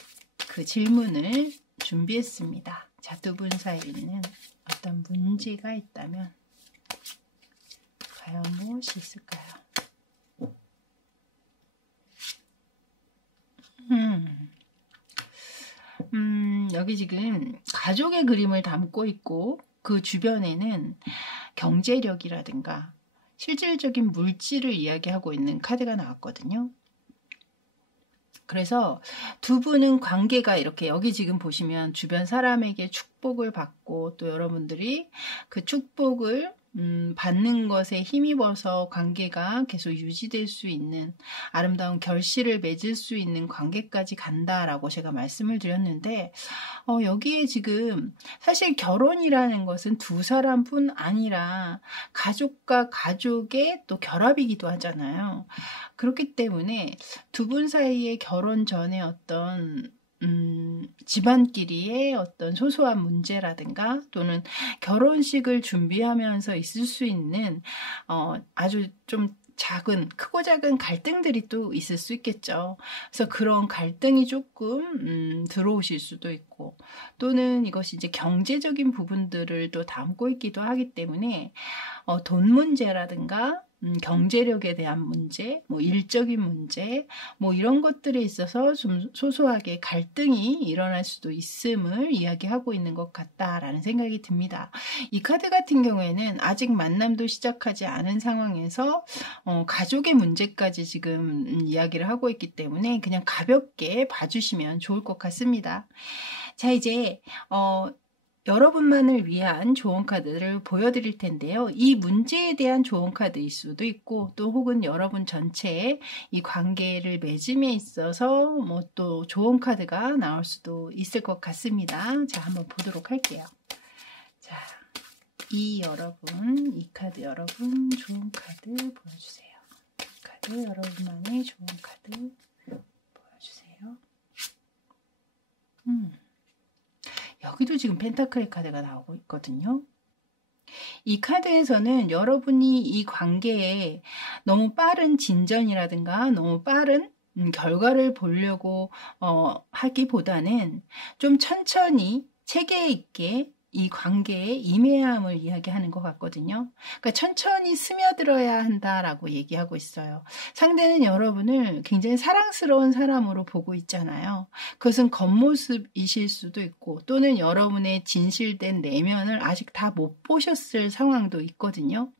그 질문을 준비했습니다. 자, 두 분 사이에는 어떤 문제가 있다면 과연 무엇이 있을까요? 여기 지금 가족의 그림을 담고 있고 그 주변에는 경제력이라든가 실질적인 물질을 이야기하고 있는 카드가 나왔거든요. 그래서 두 분은 관계가 이렇게, 여기 지금 보시면 주변 사람에게 축복을 받고 또 여러분들이 그 축복을 받는 것에 힘입어서 관계가 계속 유지될 수 있는 아름다운 결실을 맺을 수 있는 관계까지 간다라고 제가 말씀을 드렸는데, 여기에 지금 사실 결혼이라는 것은 두 사람뿐 아니라 가족과 가족의 또 결합이기도 하잖아요. 그렇기 때문에 두 분 사이의 결혼 전에 어떤 집안끼리의 어떤 소소한 문제라든가 또는 결혼식을 준비하면서 있을 수 있는 아주 좀 크고 작은 갈등들이 또 있을 수 있겠죠. 그래서 그런 갈등이 조금 들어오실 수도 있고, 또는 이것이 이제 경제적인 부분들을 또 담고 있기도 하기 때문에 돈 문제라든가 경제력에 대한 문제, 뭐 일적인 문제, 뭐 이런 것들에 있어서 좀 소소하게 갈등이 일어날 수도 있음을 이야기하고 있는 것 같다라는 생각이 듭니다. 이 카드 같은 경우에는 아직 만남도 시작하지 않은 상황에서 가족의 문제까지 지금 이야기를 하고 있기 때문에 그냥 가볍게 봐주시면 좋을 것 같습니다. 자, 이제 여러분만을 위한 조언 카드를 보여드릴 텐데요. 이 문제에 대한 조언 카드일 수도 있고, 또 혹은 여러분 전체의 이 관계를 맺음에 있어서 뭐 또 조언 카드가 나올 수도 있을 것 같습니다. 자, 한번 보도록 할게요. 자, 이 카드 여러분 조언 카드 보여주세요. 이 카드 여러분만의 조언 카드 보여주세요. 여기도 지금 펜타클의 카드가 나오고 있거든요. 이 카드에서는 여러분이 이 관계에 너무 빠른 진전이라든가 너무 빠른 결과를 보려고 하기보다는 좀 천천히 체계 있게 이 관계에 임해야 함을 이야기하는 것 같거든요. 그러니까 천천히 스며들어야 한다라고 얘기하고 있어요. 상대는 여러분을 굉장히 사랑스러운 사람으로 보고 있잖아요. 그것은 겉모습이실 수도 있고, 또는 여러분의 진실된 내면을 아직 다 못 보셨을 상황도 있거든요.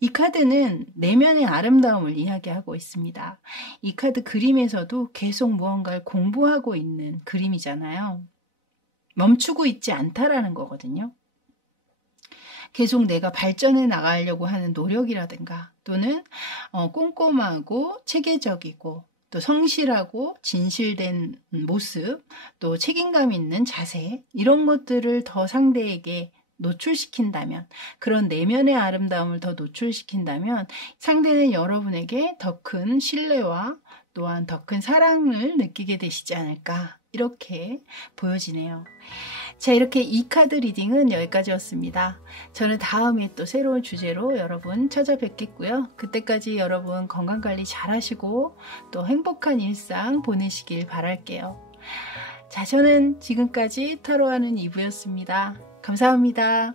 이 카드는 내면의 아름다움을 이야기하고 있습니다. 이 카드 그림에서도 계속 무언가를 공부하고 있는 그림이잖아요. 멈추고 있지 않다라는 거거든요. 계속 내가 발전해 나가려고 하는 노력이라든가, 또는 꼼꼼하고 체계적이고 또 성실하고 진실된 모습, 또 책임감 있는 자세, 이런 것들을 더 상대에게 노출시킨다면, 그런 내면의 아름다움을 더 노출시킨다면 상대는 여러분에게 더 큰 신뢰와 또한 더 큰 사랑을 느끼게 되시지 않을까, 이렇게 보여지네요. 자, 이렇게 이 카드 리딩은 여기까지였습니다. 저는 다음에 또 새로운 주제로 여러분 찾아뵙겠고요. 그때까지 여러분 건강관리 잘 하시고 또 행복한 일상 보내시길 바랄게요. 자, 저는 지금까지 타로하는 이브였습니다. 감사합니다.